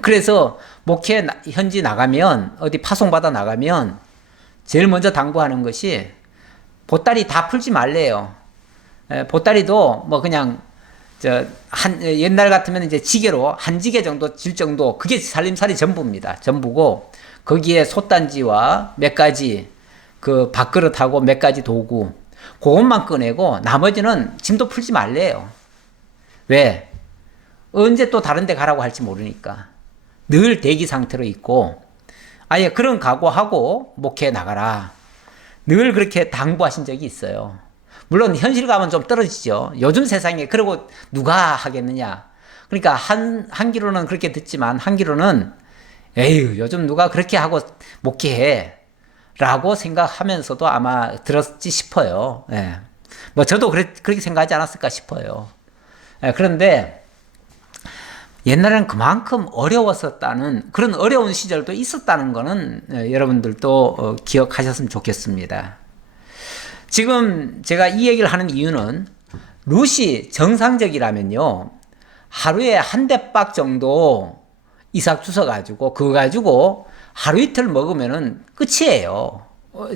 그래서 목회 현지 나가면 어디 파송받아 나가면 제일 먼저 당부하는 것이 보따리 다 풀지 말래요. 보따리도 뭐 그냥 옛날 같으면 이제 지게로 한 지게 정도 질 정도 그게 살림살이 전부입니다. 전부고 거기에 솥단지와 몇 가지 그 밥그릇하고 몇 가지 도구 그것만 꺼내고 나머지는 짐도 풀지 말래요. 왜? 언제 또 다른 데 가라고 할지 모르니까 늘 대기 상태로 있고 아예 그런 각오하고 목회에 나가라. 늘 그렇게 당부하신 적이 있어요. 물론 현실감은 좀 떨어지죠. 요즘 세상에 그러고 누가 하겠느냐. 그러니까 한기로는 그렇게 듣지만 한기로는 에휴 요즘 누가 그렇게 하고 목회해 라고 생각하면서도 아마 들었지 싶어요. 예. 뭐 저도 그렇게 생각하지 않았을까 싶어요. 예, 그런데 옛날에는 그만큼 어려웠었다는 그런 어려운 시절도 있었다는 거는 여러분들도 기억하셨으면 좋겠습니다. 지금 제가 이 얘기를 하는 이유는 룻이 정상적이라면요 하루에 한 대박 정도 이삭 주워가지고 그거 가지고 하루 이틀 먹으면은 끝이에요.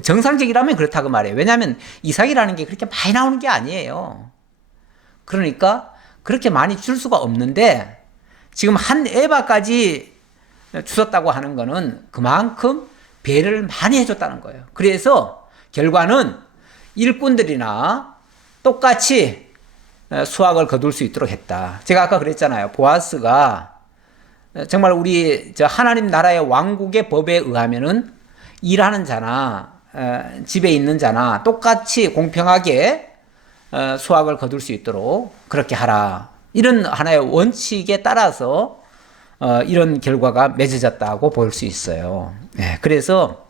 정상적이라면 그렇다고 말해요. 왜냐하면 이삭이라는 게 그렇게 많이 나오는 게 아니에요. 그러니까 그렇게 많이 줄 수가 없는데 지금 한 에바까지 주셨다고 하는 거는 그만큼 배려를 많이 해줬다는 거예요. 그래서 결과는 일꾼들이나 똑같이 수확을 거둘 수 있도록 했다. 제가 아까 그랬잖아요. 보아스가 정말 우리 하나님 나라의 왕국의 법에 의하면은 일하는 자나 집에 있는 자나 똑같이 공평하게 수확을 거둘 수 있도록 그렇게 하라. 이런 하나의 원칙에 따라서 이런 결과가 맺어졌다고 볼 수 있어요. 그래서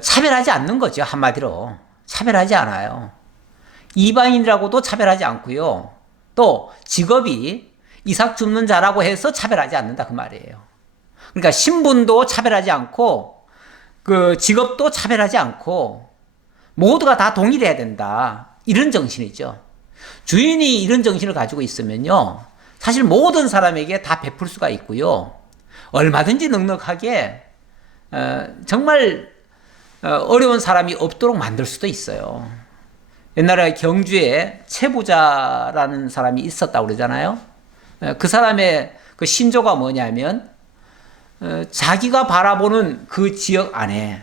차별하지 않는 거죠. 한마디로 차별하지 않아요. 이방인이라고도 차별하지 않고요. 또 직업이 이삭 줍는 자라고 해서 차별하지 않는다 그 말이에요. 그러니까 신분도 차별하지 않고 그 직업도 차별하지 않고 모두가 다 동일해야 된다. 이런 정신이죠. 주인이 이런 정신을 가지고 있으면요. 사실 모든 사람에게 다 베풀 수가 있고요. 얼마든지 넉넉하게 정말 어려운 사람이 없도록 만들 수도 있어요. 옛날에 경주에 최부자라는 사람이 있었다고 그러잖아요. 그 사람의 그 신조가 뭐냐면 자기가 바라보는 그 지역 안에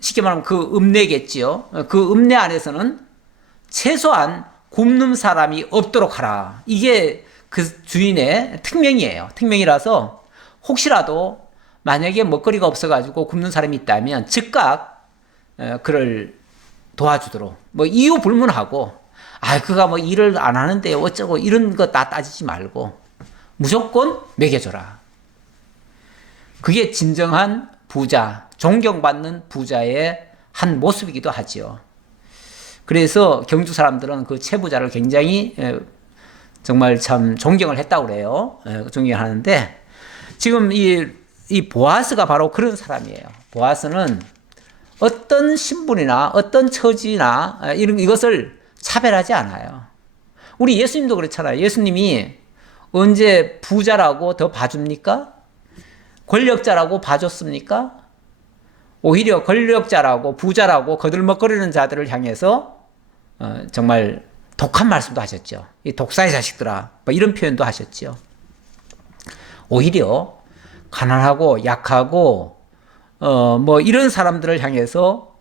쉽게 말하면 그 읍내겠지요. 그 읍내 안에서는 최소한 굶는 사람이 없도록 하라. 이게 그 주인의 특명이에요. 특명이라서 혹시라도 만약에 먹거리가 없어가지고 굶는 사람이 있다면 즉각 그를 도와주도록 뭐 이유 불문하고 그가 뭐 일을 안 하는데 어쩌고 이런 거 다 따지지 말고 무조건 먹여줘라. 그게 진정한 부자, 존경받는 부자의 한 모습이기도 하지요. 그래서 경주 사람들은 그 최부자를 굉장히 정말 참 존경을 했다고 그래요. 존경하는데 지금 이 보아스가 바로 그런 사람이에요. 보아스는 어떤 신분이나 어떤 처지나 이것을 차별하지 않아요. 우리 예수님도 그렇잖아요. 예수님이 언제 부자라고 더 봐줍니까? 권력자라고 봐줬습니까? 오히려 권력자라고 부자라고 거들먹거리는 자들을 향해서 정말 독한 말씀도 하셨죠. 이 독사의 자식들아, 뭐 이런 표현도 하셨죠. 오히려 가난하고 약하고 뭐 이런 사람들을 향해서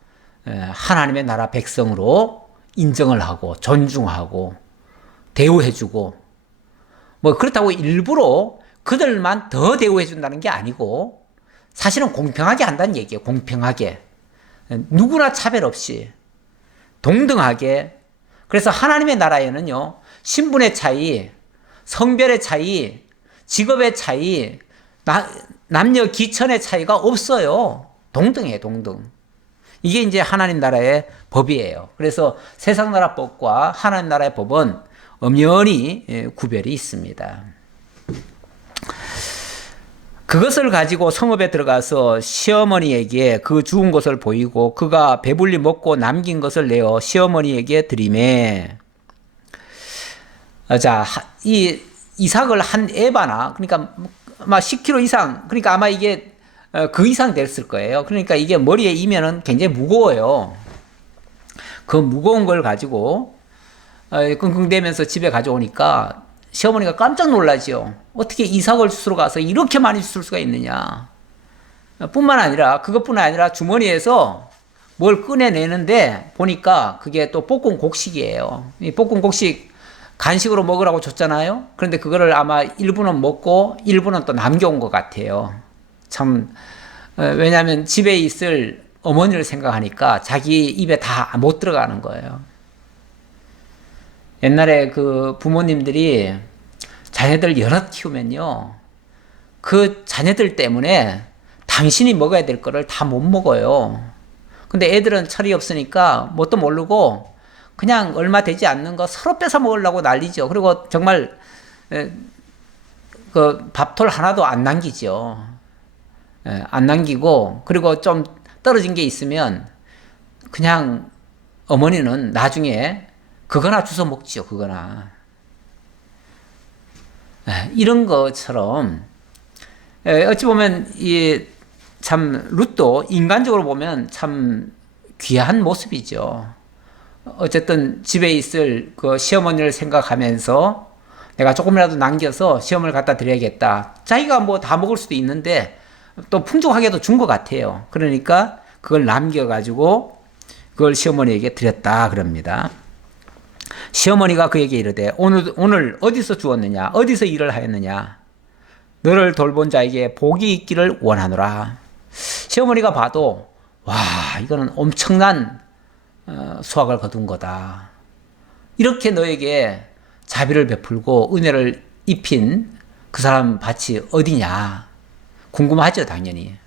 하나님의 나라 백성으로 인정을 하고 존중하고 대우해주고 뭐 그렇다고 일부러 그들만 더 대우해준다는 게 아니고 사실은 공평하게 한다는 얘기예요. 공평하게. 누구나 차별 없이 동등하게. 그래서 하나님의 나라에는요, 신분의 차이, 성별의 차이, 직업의 차이, 남녀 기천의 차이가 없어요. 동등해, 동등. 이게 이제 하나님 나라의 법이에요. 그래서 세상 나라 법과 하나님 나라의 법은 엄연히 구별이 있습니다. 그것을 가지고 성읍에 들어가서 시어머니에게 그 죽은 것을 보이고 그가 배불리 먹고 남긴 것을 내어 시어머니에게 드리매. 자, 이 이삭을 한 에바나, 그러니까 아마 10kg 이상, 그러니까 아마 이게 그 이상 됐을 거예요. 그러니까 이게 머리에 이면은 굉장히 무거워요. 그 무거운 걸 가지고 끙끙대면서 집에 가져오니까 시어머니가 깜짝 놀라지요. 어떻게 이삭을 주스러 가서 이렇게 많이 주술 수가 있느냐. 뿐만 아니라 그것뿐 아니라 주머니에서 뭘 꺼내내는데 보니까 그게 또 볶은 곡식이에요. 이 볶은 곡식 간식으로 먹으라고 줬잖아요. 그런데 그거를 아마 일부는 먹고 일부는 또 남겨온 것 같아요. 참 왜냐하면 집에 있을 어머니를 생각하니까 자기 입에 다 못 들어가는 거예요. 옛날에 그 부모님들이 자녀들 여럿 키우면요, 그 자녀들 때문에 당신이 먹어야 될 거를 다 못 먹어요. 근데 애들은 철이 없으니까 뭣도 모르고 그냥 얼마 되지 않는 거 서로 뺏어 먹으려고 난리죠. 그리고 정말 그 밥톨 하나도 안 남기죠. 안 남기고, 그리고 좀 떨어진 게 있으면 그냥 어머니는 나중에 그거나 주워 먹지요. 그거나. 이런 것처럼 어찌 보면 이 참 룻도 인간적으로 보면 참 귀한 모습이죠. 어쨌든 집에 있을 그 시어머니를 생각하면서 내가 조금이라도 남겨서 시어머니를 갖다 드려야겠다. 자기가 뭐 다 먹을 수도 있는데 또 풍족하게도 준 것 같아요. 그러니까 그걸 남겨가지고 그걸 시어머니에게 드렸다 그럽니다. 시어머니가 그에게 이르되 오늘 어디서 주었느냐, 어디서 일을 하였느냐, 너를 돌본 자에게 복이 있기를 원하노라. 시어머니가 봐도 와, 이거는 엄청난 수확을 거둔 거다. 이렇게 너에게 자비를 베풀고 은혜를 입힌 그 사람 밭이 어디냐 궁금하죠, 당연히.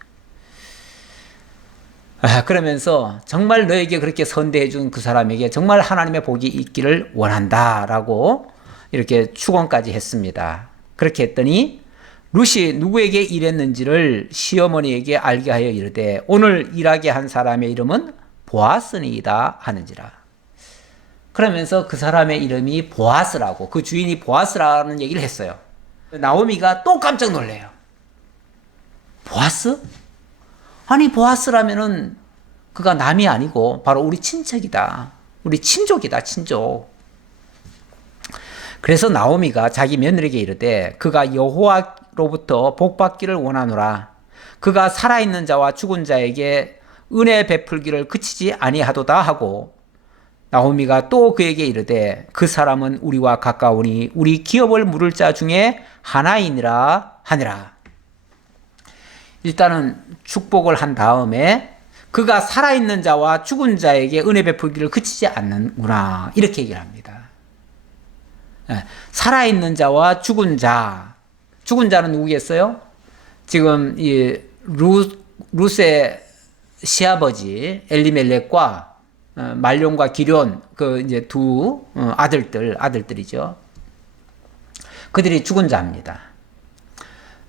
그러면서 정말 너에게 그렇게 선대해 준 그 사람에게 정말 하나님의 복이 있기를 원한다라고 이렇게 축원까지 했습니다. 그렇게 했더니 룻이 누구에게 일했는지를 시어머니에게 알게 하여 이르되 오늘 일하게 한 사람의 이름은 보아스니이다 하는지라. 그러면서 그 사람의 이름이 보아스라고, 그 주인이 보아스라는 얘기를 했어요. 나오미가 또 깜짝 놀래요. 보아스? 아니 보아스라면은 그가 남이 아니고 바로 우리 친척이다. 우리 친족이다, 친족. 그래서 나오미가 자기 며느리에게 이르되 그가 여호와로부터 복받기를 원하노라. 그가 살아있는 자와 죽은 자에게 은혜 베풀기를 그치지 아니하도다 하고, 나오미가 또 그에게 이르되 그 사람은 우리와 가까우니 우리 기업을 물을 자 중에 하나이니라 하니라. 일단은 축복을 한 다음에 그가 살아있는 자와 죽은 자에게 은혜 베풀기를 그치지 않는구나, 이렇게 얘기를 합니다. 살아있는 자와 죽은 자, 죽은 자는 누구겠어요? 지금 이 룻의 시아버지 엘리멜렉과 말론과 기럨, 그 이제 두 아들들이죠. 그들이 죽은 자입니다.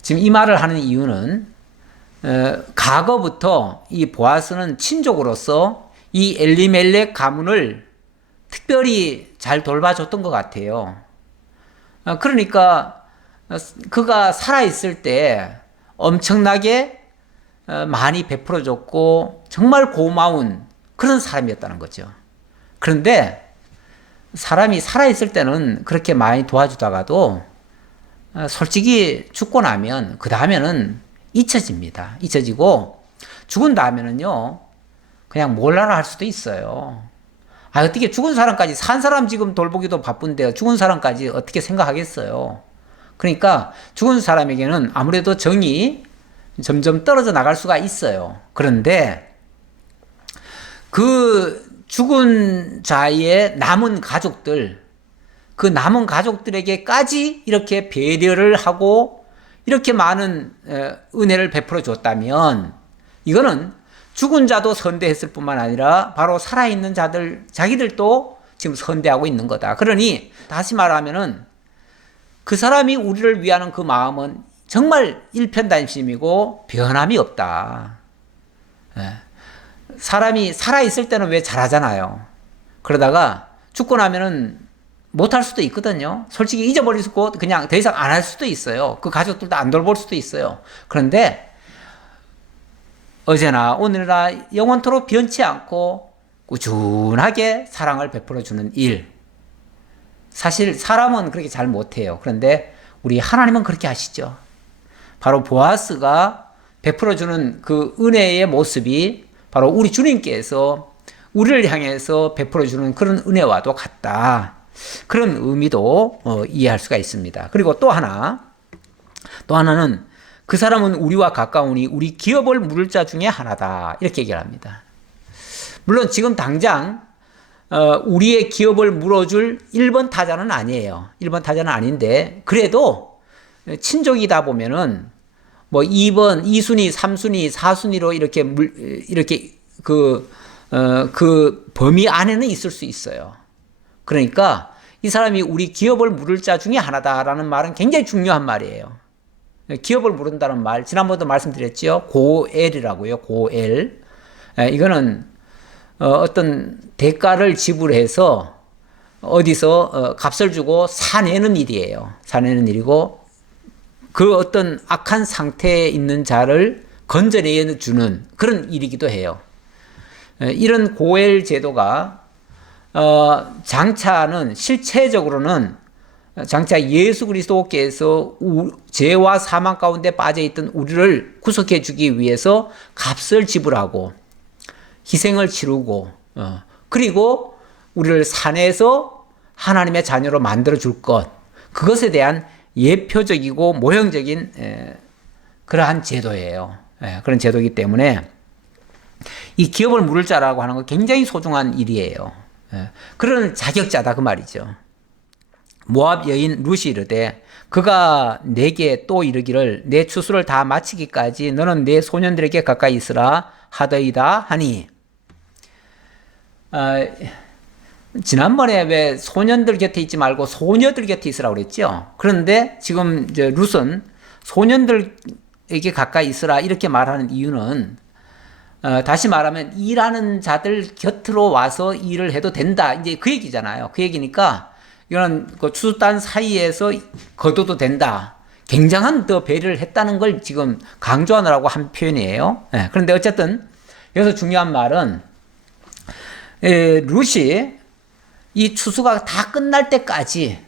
지금 이 말을 하는 이유는 과거부터 이 보아스는 친족으로서 이 엘리멜렉 가문을 특별히 잘 돌봐줬던 것 같아요. 그러니까 그가 살아있을 때 엄청나게 많이 베풀어줬고 정말 고마운 그런 사람이었다는 거죠. 그런데 사람이 살아있을 때는 그렇게 많이 도와주다가도 솔직히 죽고 나면 그 다음에는 잊혀집니다. 잊혀지고 죽은 다음에는요 그냥 몰라라 할 수도 있어요. 어떻게 죽은 사람까지, 산 사람 지금 돌보기도 바쁜데 죽은 사람까지 어떻게 생각하겠어요. 그러니까 죽은 사람에게는 아무래도 정이 점점 떨어져 나갈 수가 있어요. 그런데 그 죽은 자의 남은 가족들, 그 남은 가족들에게까지 이렇게 배려를 하고 이렇게 많은 은혜를 베풀어 줬다면, 이거는 죽은 자도 선대했을 뿐만 아니라 바로 살아있는 자들, 자기들도 지금 선대하고 있는 거다. 그러니 다시 말하면은 그 사람이 우리를 위하는 그 마음은 정말 일편단심이고 변함이 없다. 사람이 살아있을 때는 왜 잘하잖아요. 그러다가 죽고 나면은 못할 수도 있거든요. 솔직히 잊어버리고 그냥 더 이상 안 할 수도 있어요. 그 가족들도 안 돌볼 수도 있어요. 그런데 어제나 오늘이나 영원토록 변치 않고 꾸준하게 사랑을 베풀어주는 일. 사실 사람은 그렇게 잘 못해요. 그런데 우리 하나님은 그렇게 하시죠. 바로 보아스가 베풀어주는 그 은혜의 모습이 바로 우리 주님께서 우리를 향해서 베풀어주는 그런 은혜와도 같다. 그런 의미도 이해할 수가 있습니다. 그리고 또 하나는 그 사람은 우리와 가까우니 우리 기업을 물을 자 중에 하나다, 이렇게 얘기를 합니다. 물론 지금 당장 우리의 기업을 물어줄 1번 타자는 아니에요. 1번 타자는 아닌데 그래도 친족이다 보면은 뭐 2번, 2순위, 3순위, 4순위로 이렇게 그 범위 안에는 있을 수 있어요. 그러니까 이 사람이 우리 기업을 물을 자 중에 하나다라는 말은 굉장히 중요한 말이에요. 기업을 물은다는 말, 지난번에도 말씀드렸죠. 고엘이라고요. 고엘. 이거는 어떤 대가를 지불해서 어디서 값을 주고 사내는 일이에요. 사내는 일이고 그 어떤 악한 상태에 있는 자를 건져내주는 그런 일이기도 해요. 이런 고엘 제도가 장차는 실체적으로는 장차 예수 그리스도께서 죄와 사망 가운데 빠져있던 우리를 구속해 주기 위해서 값을 지불하고 희생을 치르고 그리고 우리를 산에서 하나님의 자녀로 만들어 줄 것, 그것에 대한 예표적이고 모형적인 그러한 제도예요. 그런 제도이기 때문에 이 기업을 물을 자라고 하는 건 굉장히 소중한 일이에요. 그런 자격자다 그 말이죠. 모압 여인 룻이 이르되 그가 내게 또 이르기를 내 추수를 다 마치기까지 너는 내 소년들에게 가까이 있으라 하더이다 하니, 지난번에 왜 소년들 곁에 있지 말고 소녀들 곁에 있으라고 그랬죠. 그런데 지금 이제 룻은 소년들에게 가까이 있으라 이렇게 말하는 이유는 다시 말하면 일하는 자들 곁으로 와서 일을 해도 된다. 이제 그 얘기잖아요. 그 얘기니까 이런 그 추수단 사이에서 거둬도 된다. 굉장한 더 배려를 했다는 걸 지금 강조하느라고 한 표현이에요. 네, 그런데 어쨌든 여기서 중요한 말은 룻이 이 추수가 다 끝날 때까지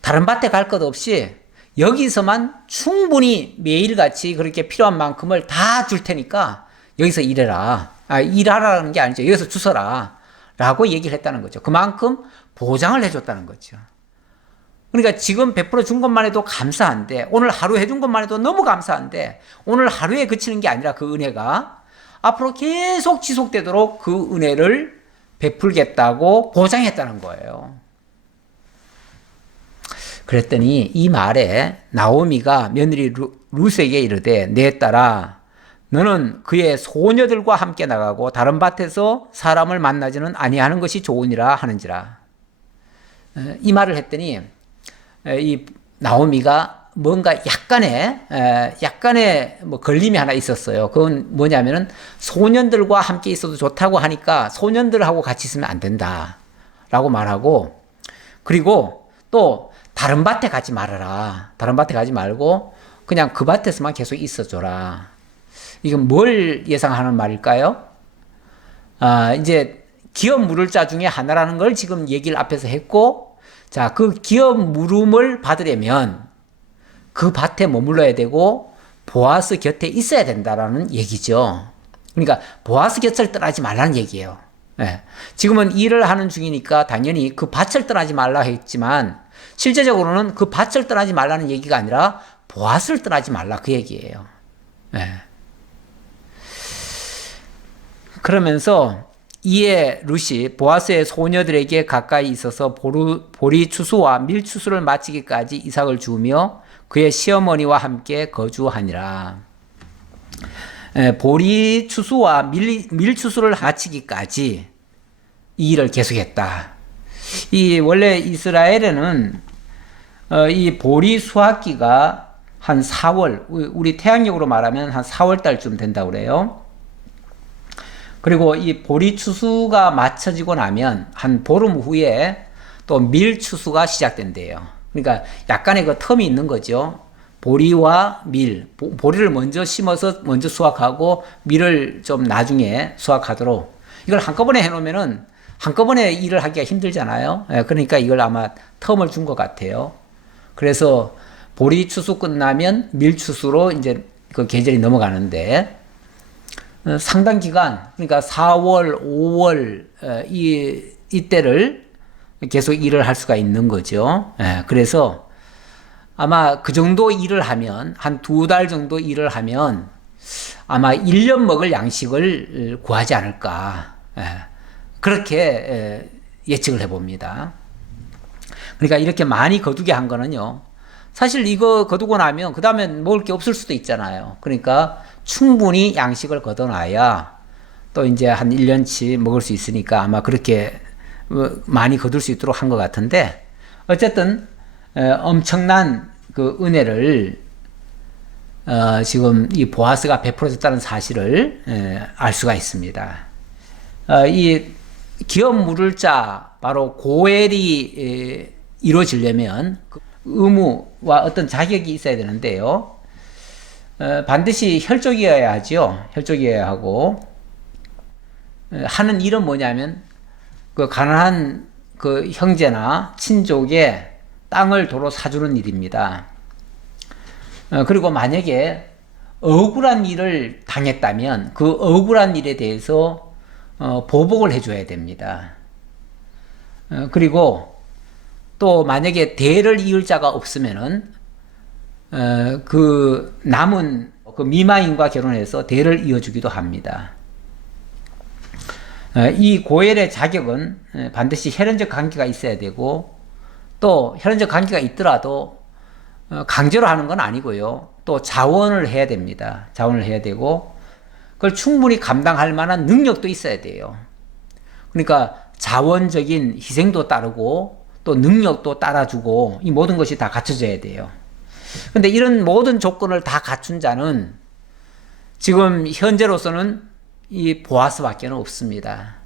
다른 밭에 갈 것 없이 여기서만 충분히 매일같이 그렇게 필요한 만큼을 다 줄 테니까 여기서 일해라. 일하라는 게 아니죠. 여기서 주서라. 라고 얘기를 했다는 거죠. 그만큼 보장을 해줬다는 거죠. 그러니까 지금 베풀어 준 것만 해도 감사한데, 오늘 하루 해준 것만 해도 너무 감사한데, 오늘 하루에 그치는 게 아니라 그 은혜가 앞으로 계속 지속되도록 그 은혜를 베풀겠다고 보장했다는 거예요. 그랬더니 이 말에 나오미가 며느리 룻에게 이르되, 내 딸아, 너는 그의 소녀들과 함께 나가고 다른 밭에서 사람을 만나지는 아니하는 것이 좋으니라 하는지라. 이 말을 했더니 이 나오미가 뭔가 약간의 뭐 걸림이 하나 있었어요. 그건 뭐냐면은 소년들과 함께 있어도 좋다고 하니까 소년들하고 같이 있으면 안 된다라고 말하고, 그리고 또 다른 밭에 가지 말아라. 다른 밭에 가지 말고 그냥 그 밭에서만 계속 있어줘라. 이건 뭘 예상하는 말일까요? 이제 기업 물을 자 중에 하나라는 걸 지금 얘기를 앞에서 했고, 자, 그 기업 물음을 받으려면 그 밭에 머물러야 되고 보아스 곁에 있어야 된다라는 얘기죠. 그러니까 보아스 곁을 떠나지 말라는 얘기예요. 네. 지금은 일을 하는 중이니까 당연히 그 밭을 떠나지 말라 했지만 실제적으로는 그 밭을 떠나지 말라는 얘기가 아니라 보아스를 떠나지 말라 그 얘기예요. 네. 그러면서 이에 룻이 보아스의 소녀들에게 가까이 있어서 보리 추수와 밀 추수를 마치기까지 이삭을 주며 그의 시어머니와 함께 거주하니라. 보리 추수와 밀 추수를 마치기까지 이 일을 계속했다. 이 원래 이스라엘에는 이 보리 수확기가 한 4월, 우리 태양력으로 말하면 한 4월 달쯤 된다고 그래요. 그리고 이 보리 추수가 마쳐지고 나면 한 보름 후에 또 밀 추수가 시작된대요. 그러니까 약간의 그 텀이 있는 거죠. 보리와 밀, 보리를 먼저 심어서 먼저 수확하고 밀을 좀 나중에 수확하도록, 이걸 한꺼번에 해놓으면은 한꺼번에 일을 하기가 힘들잖아요. 그러니까 이걸 아마 텀을 준 것 같아요. 그래서 보리 추수 끝나면 밀 추수로 이제 그 계절이 넘어가는데, 상당 기간, 그러니까 4월, 5월 이때를 계속 일을 할 수가 있는 거죠. 그래서 아마 그 정도 일을 하면, 한 2달 정도 일을 하면 아마 1년 먹을 양식을 구하지 않을까, 그렇게 예측을 해봅니다. 그러니까 이렇게 많이 거두게 한 거는요, 사실 이거 거두고 나면 그 다음엔 먹을 게 없을 수도 있잖아요. 그러니까 충분히 양식을 걷어놔야 또 이제 한 1년치 먹을 수 있으니까 아마 그렇게 많이 거둘 수 있도록 한 것 같은데, 어쨌든 엄청난 그 은혜를 지금 이 보아스가 베풀어줬다는 사실을 알 수가 있습니다. 이 기업 물을 자 바로 고엘이 이루어지려면 의무와 어떤 자격이 있어야 되는데요. 반드시 혈족이어야 하죠. 혈족이어야 하고, 하는 일은 뭐냐면 그 가난한 그 형제나 친족의 땅을 도로 사주는 일입니다. 그리고 만약에 억울한 일을 당했다면 그 억울한 일에 대해서 보복을 해줘야 됩니다. 그리고 또 만약에 대를 이을 자가 없으면은 그 남은 그 미마인과 결혼해서 대를 이어주기도 합니다. 이 고엘의 자격은 반드시 혈연적 관계가 있어야 되고, 또 혈연적 관계가 있더라도 강제로 하는 건 아니고요. 또 자원을 해야 됩니다. 자원을 해야 되고, 그걸 충분히 감당할 만한 능력도 있어야 돼요. 그러니까 자원적인 희생도 따르고 또 능력도 따라주고 이 모든 것이 다 갖춰져야 돼요. 근데 이런 모든 조건을 다 갖춘 자는 지금 현재로서는 이 보아스밖에 없습니다.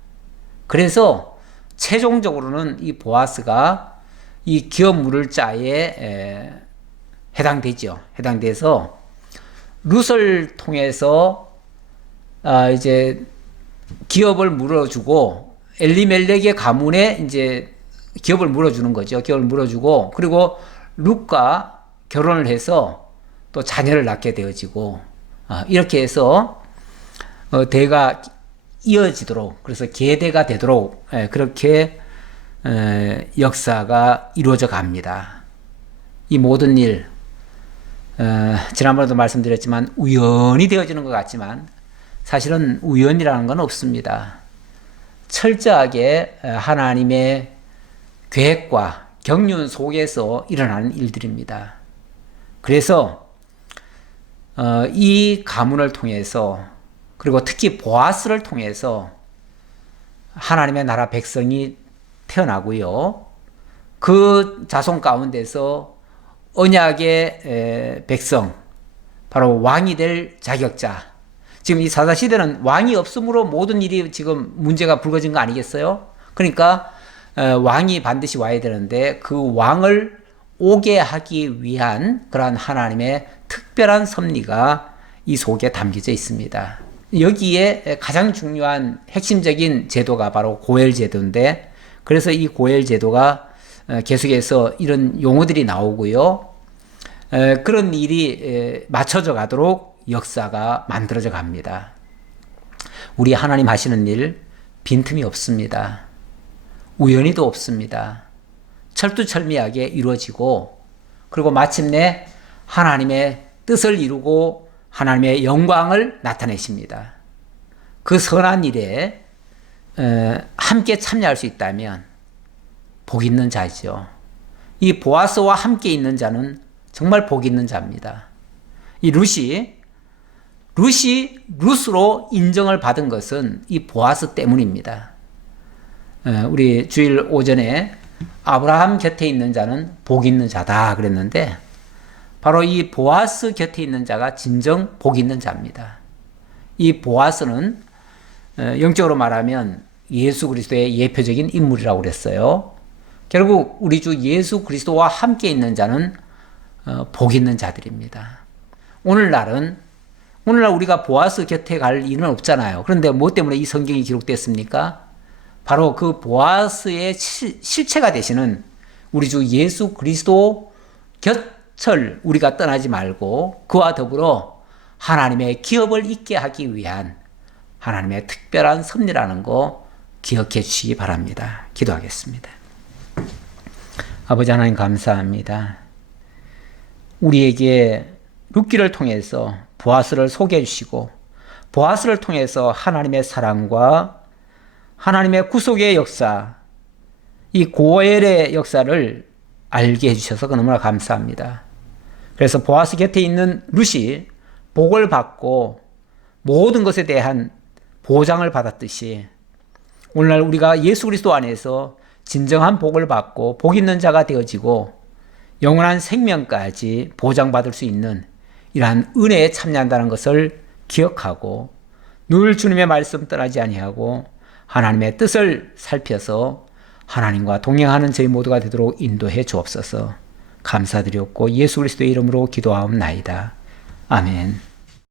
그래서 최종적으로는 이 보아스가 이 기업 물을 자에 해당되죠. 해당돼서 룻을 통해서 이제 기업을 물어주고 엘리멜렉의 가문에 이제 기업을 물어주는 거죠. 기업을 물어주고 그리고 룻과 결혼을 해서 또 자녀를 낳게 되어지고 이렇게 해서 대가 이어지도록 그래서 계대가 되도록 그렇게 역사가 이루어져 갑니다. 이 모든 일 지난번에도 말씀드렸지만 우연히 되어지는 것 같지만 사실은 우연이라는 건 없습니다. 철저하게 하나님의 계획과 경륜 속에서 일어나는 일들입니다. 그래서 이 가문을 통해서 그리고 특히 보아스를 통해서 하나님의 나라 백성이 태어나고요. 그 자손 가운데서 언약의 백성, 바로 왕이 될 자격자. 지금 이 사사시대는 왕이 없으므로 모든 일이 지금 문제가 불거진 거 아니겠어요? 그러니까 왕이 반드시 와야 되는데 그 왕을 오게 하기 위한 그러한 하나님의 특별한 섭리가 이 속에 담겨져 있습니다. 여기에 가장 중요한 핵심적인 제도가 바로 고엘 제도인데 그래서 이 고엘 제도가 계속해서 이런 용어들이 나오고요. 그런 일이 맞춰져 가도록 역사가 만들어져 갑니다. 우리 하나님 하시는 일 빈틈이 없습니다. 우연히도 없습니다. 철두철미하게 이루어지고 그리고 마침내 하나님의 뜻을 이루고 하나님의 영광을 나타내십니다. 그 선한 일에 함께 참여할 수 있다면 복 있는 자죠. 이 보아스와 함께 있는 자는 정말 복 있는 자입니다. 이 룻이 룻으로 인정을 받은 것은 이 보아스 때문입니다. 우리 주일 오전에 아브라함 곁에 있는 자는 복 있는 자다 그랬는데 바로 이 보아스 곁에 있는 자가 진정 복 있는 자입니다. 이 보아스는 영적으로 말하면 예수 그리스도의 예표적인 인물이라고 그랬어요. 결국 우리 주 예수 그리스도와 함께 있는 자는 복 있는 자들입니다. 오늘날 우리가 보아스 곁에 갈 일은 없잖아요. 그런데 뭐 때문에 이 성경이 기록됐습니까? 바로 그 보아스의 실체가 되시는 우리 주 예수 그리스도 곁을 우리가 떠나지 말고 그와 더불어 하나님의 기업을 있게 하기 위한 하나님의 특별한 섭리라는 거 기억해 주시기 바랍니다. 기도하겠습니다. 아버지 하나님 감사합니다. 우리에게 룻기를 통해서 보아스를 소개해 주시고 보아스를 통해서 하나님의 사랑과 하나님의 구속의 역사, 이 고엘의 역사를 알게 해주셔서 너무나 감사합니다. 그래서 보아스 곁에 있는 룻이 복을 받고 모든 것에 대한 보장을 받았듯이 오늘날 우리가 예수 그리스도 안에서 진정한 복을 받고 복 있는 자가 되어지고 영원한 생명까지 보장받을 수 있는 이러한 은혜에 참여한다는 것을 기억하고 늘 주님의 말씀 떠나지 아니하고 하나님의 뜻을 살펴서 하나님과 동행하는 저희 모두가 되도록 인도해 주옵소서. 감사드렸고 예수 그리스도의 이름으로 기도하옵나이다. 아멘.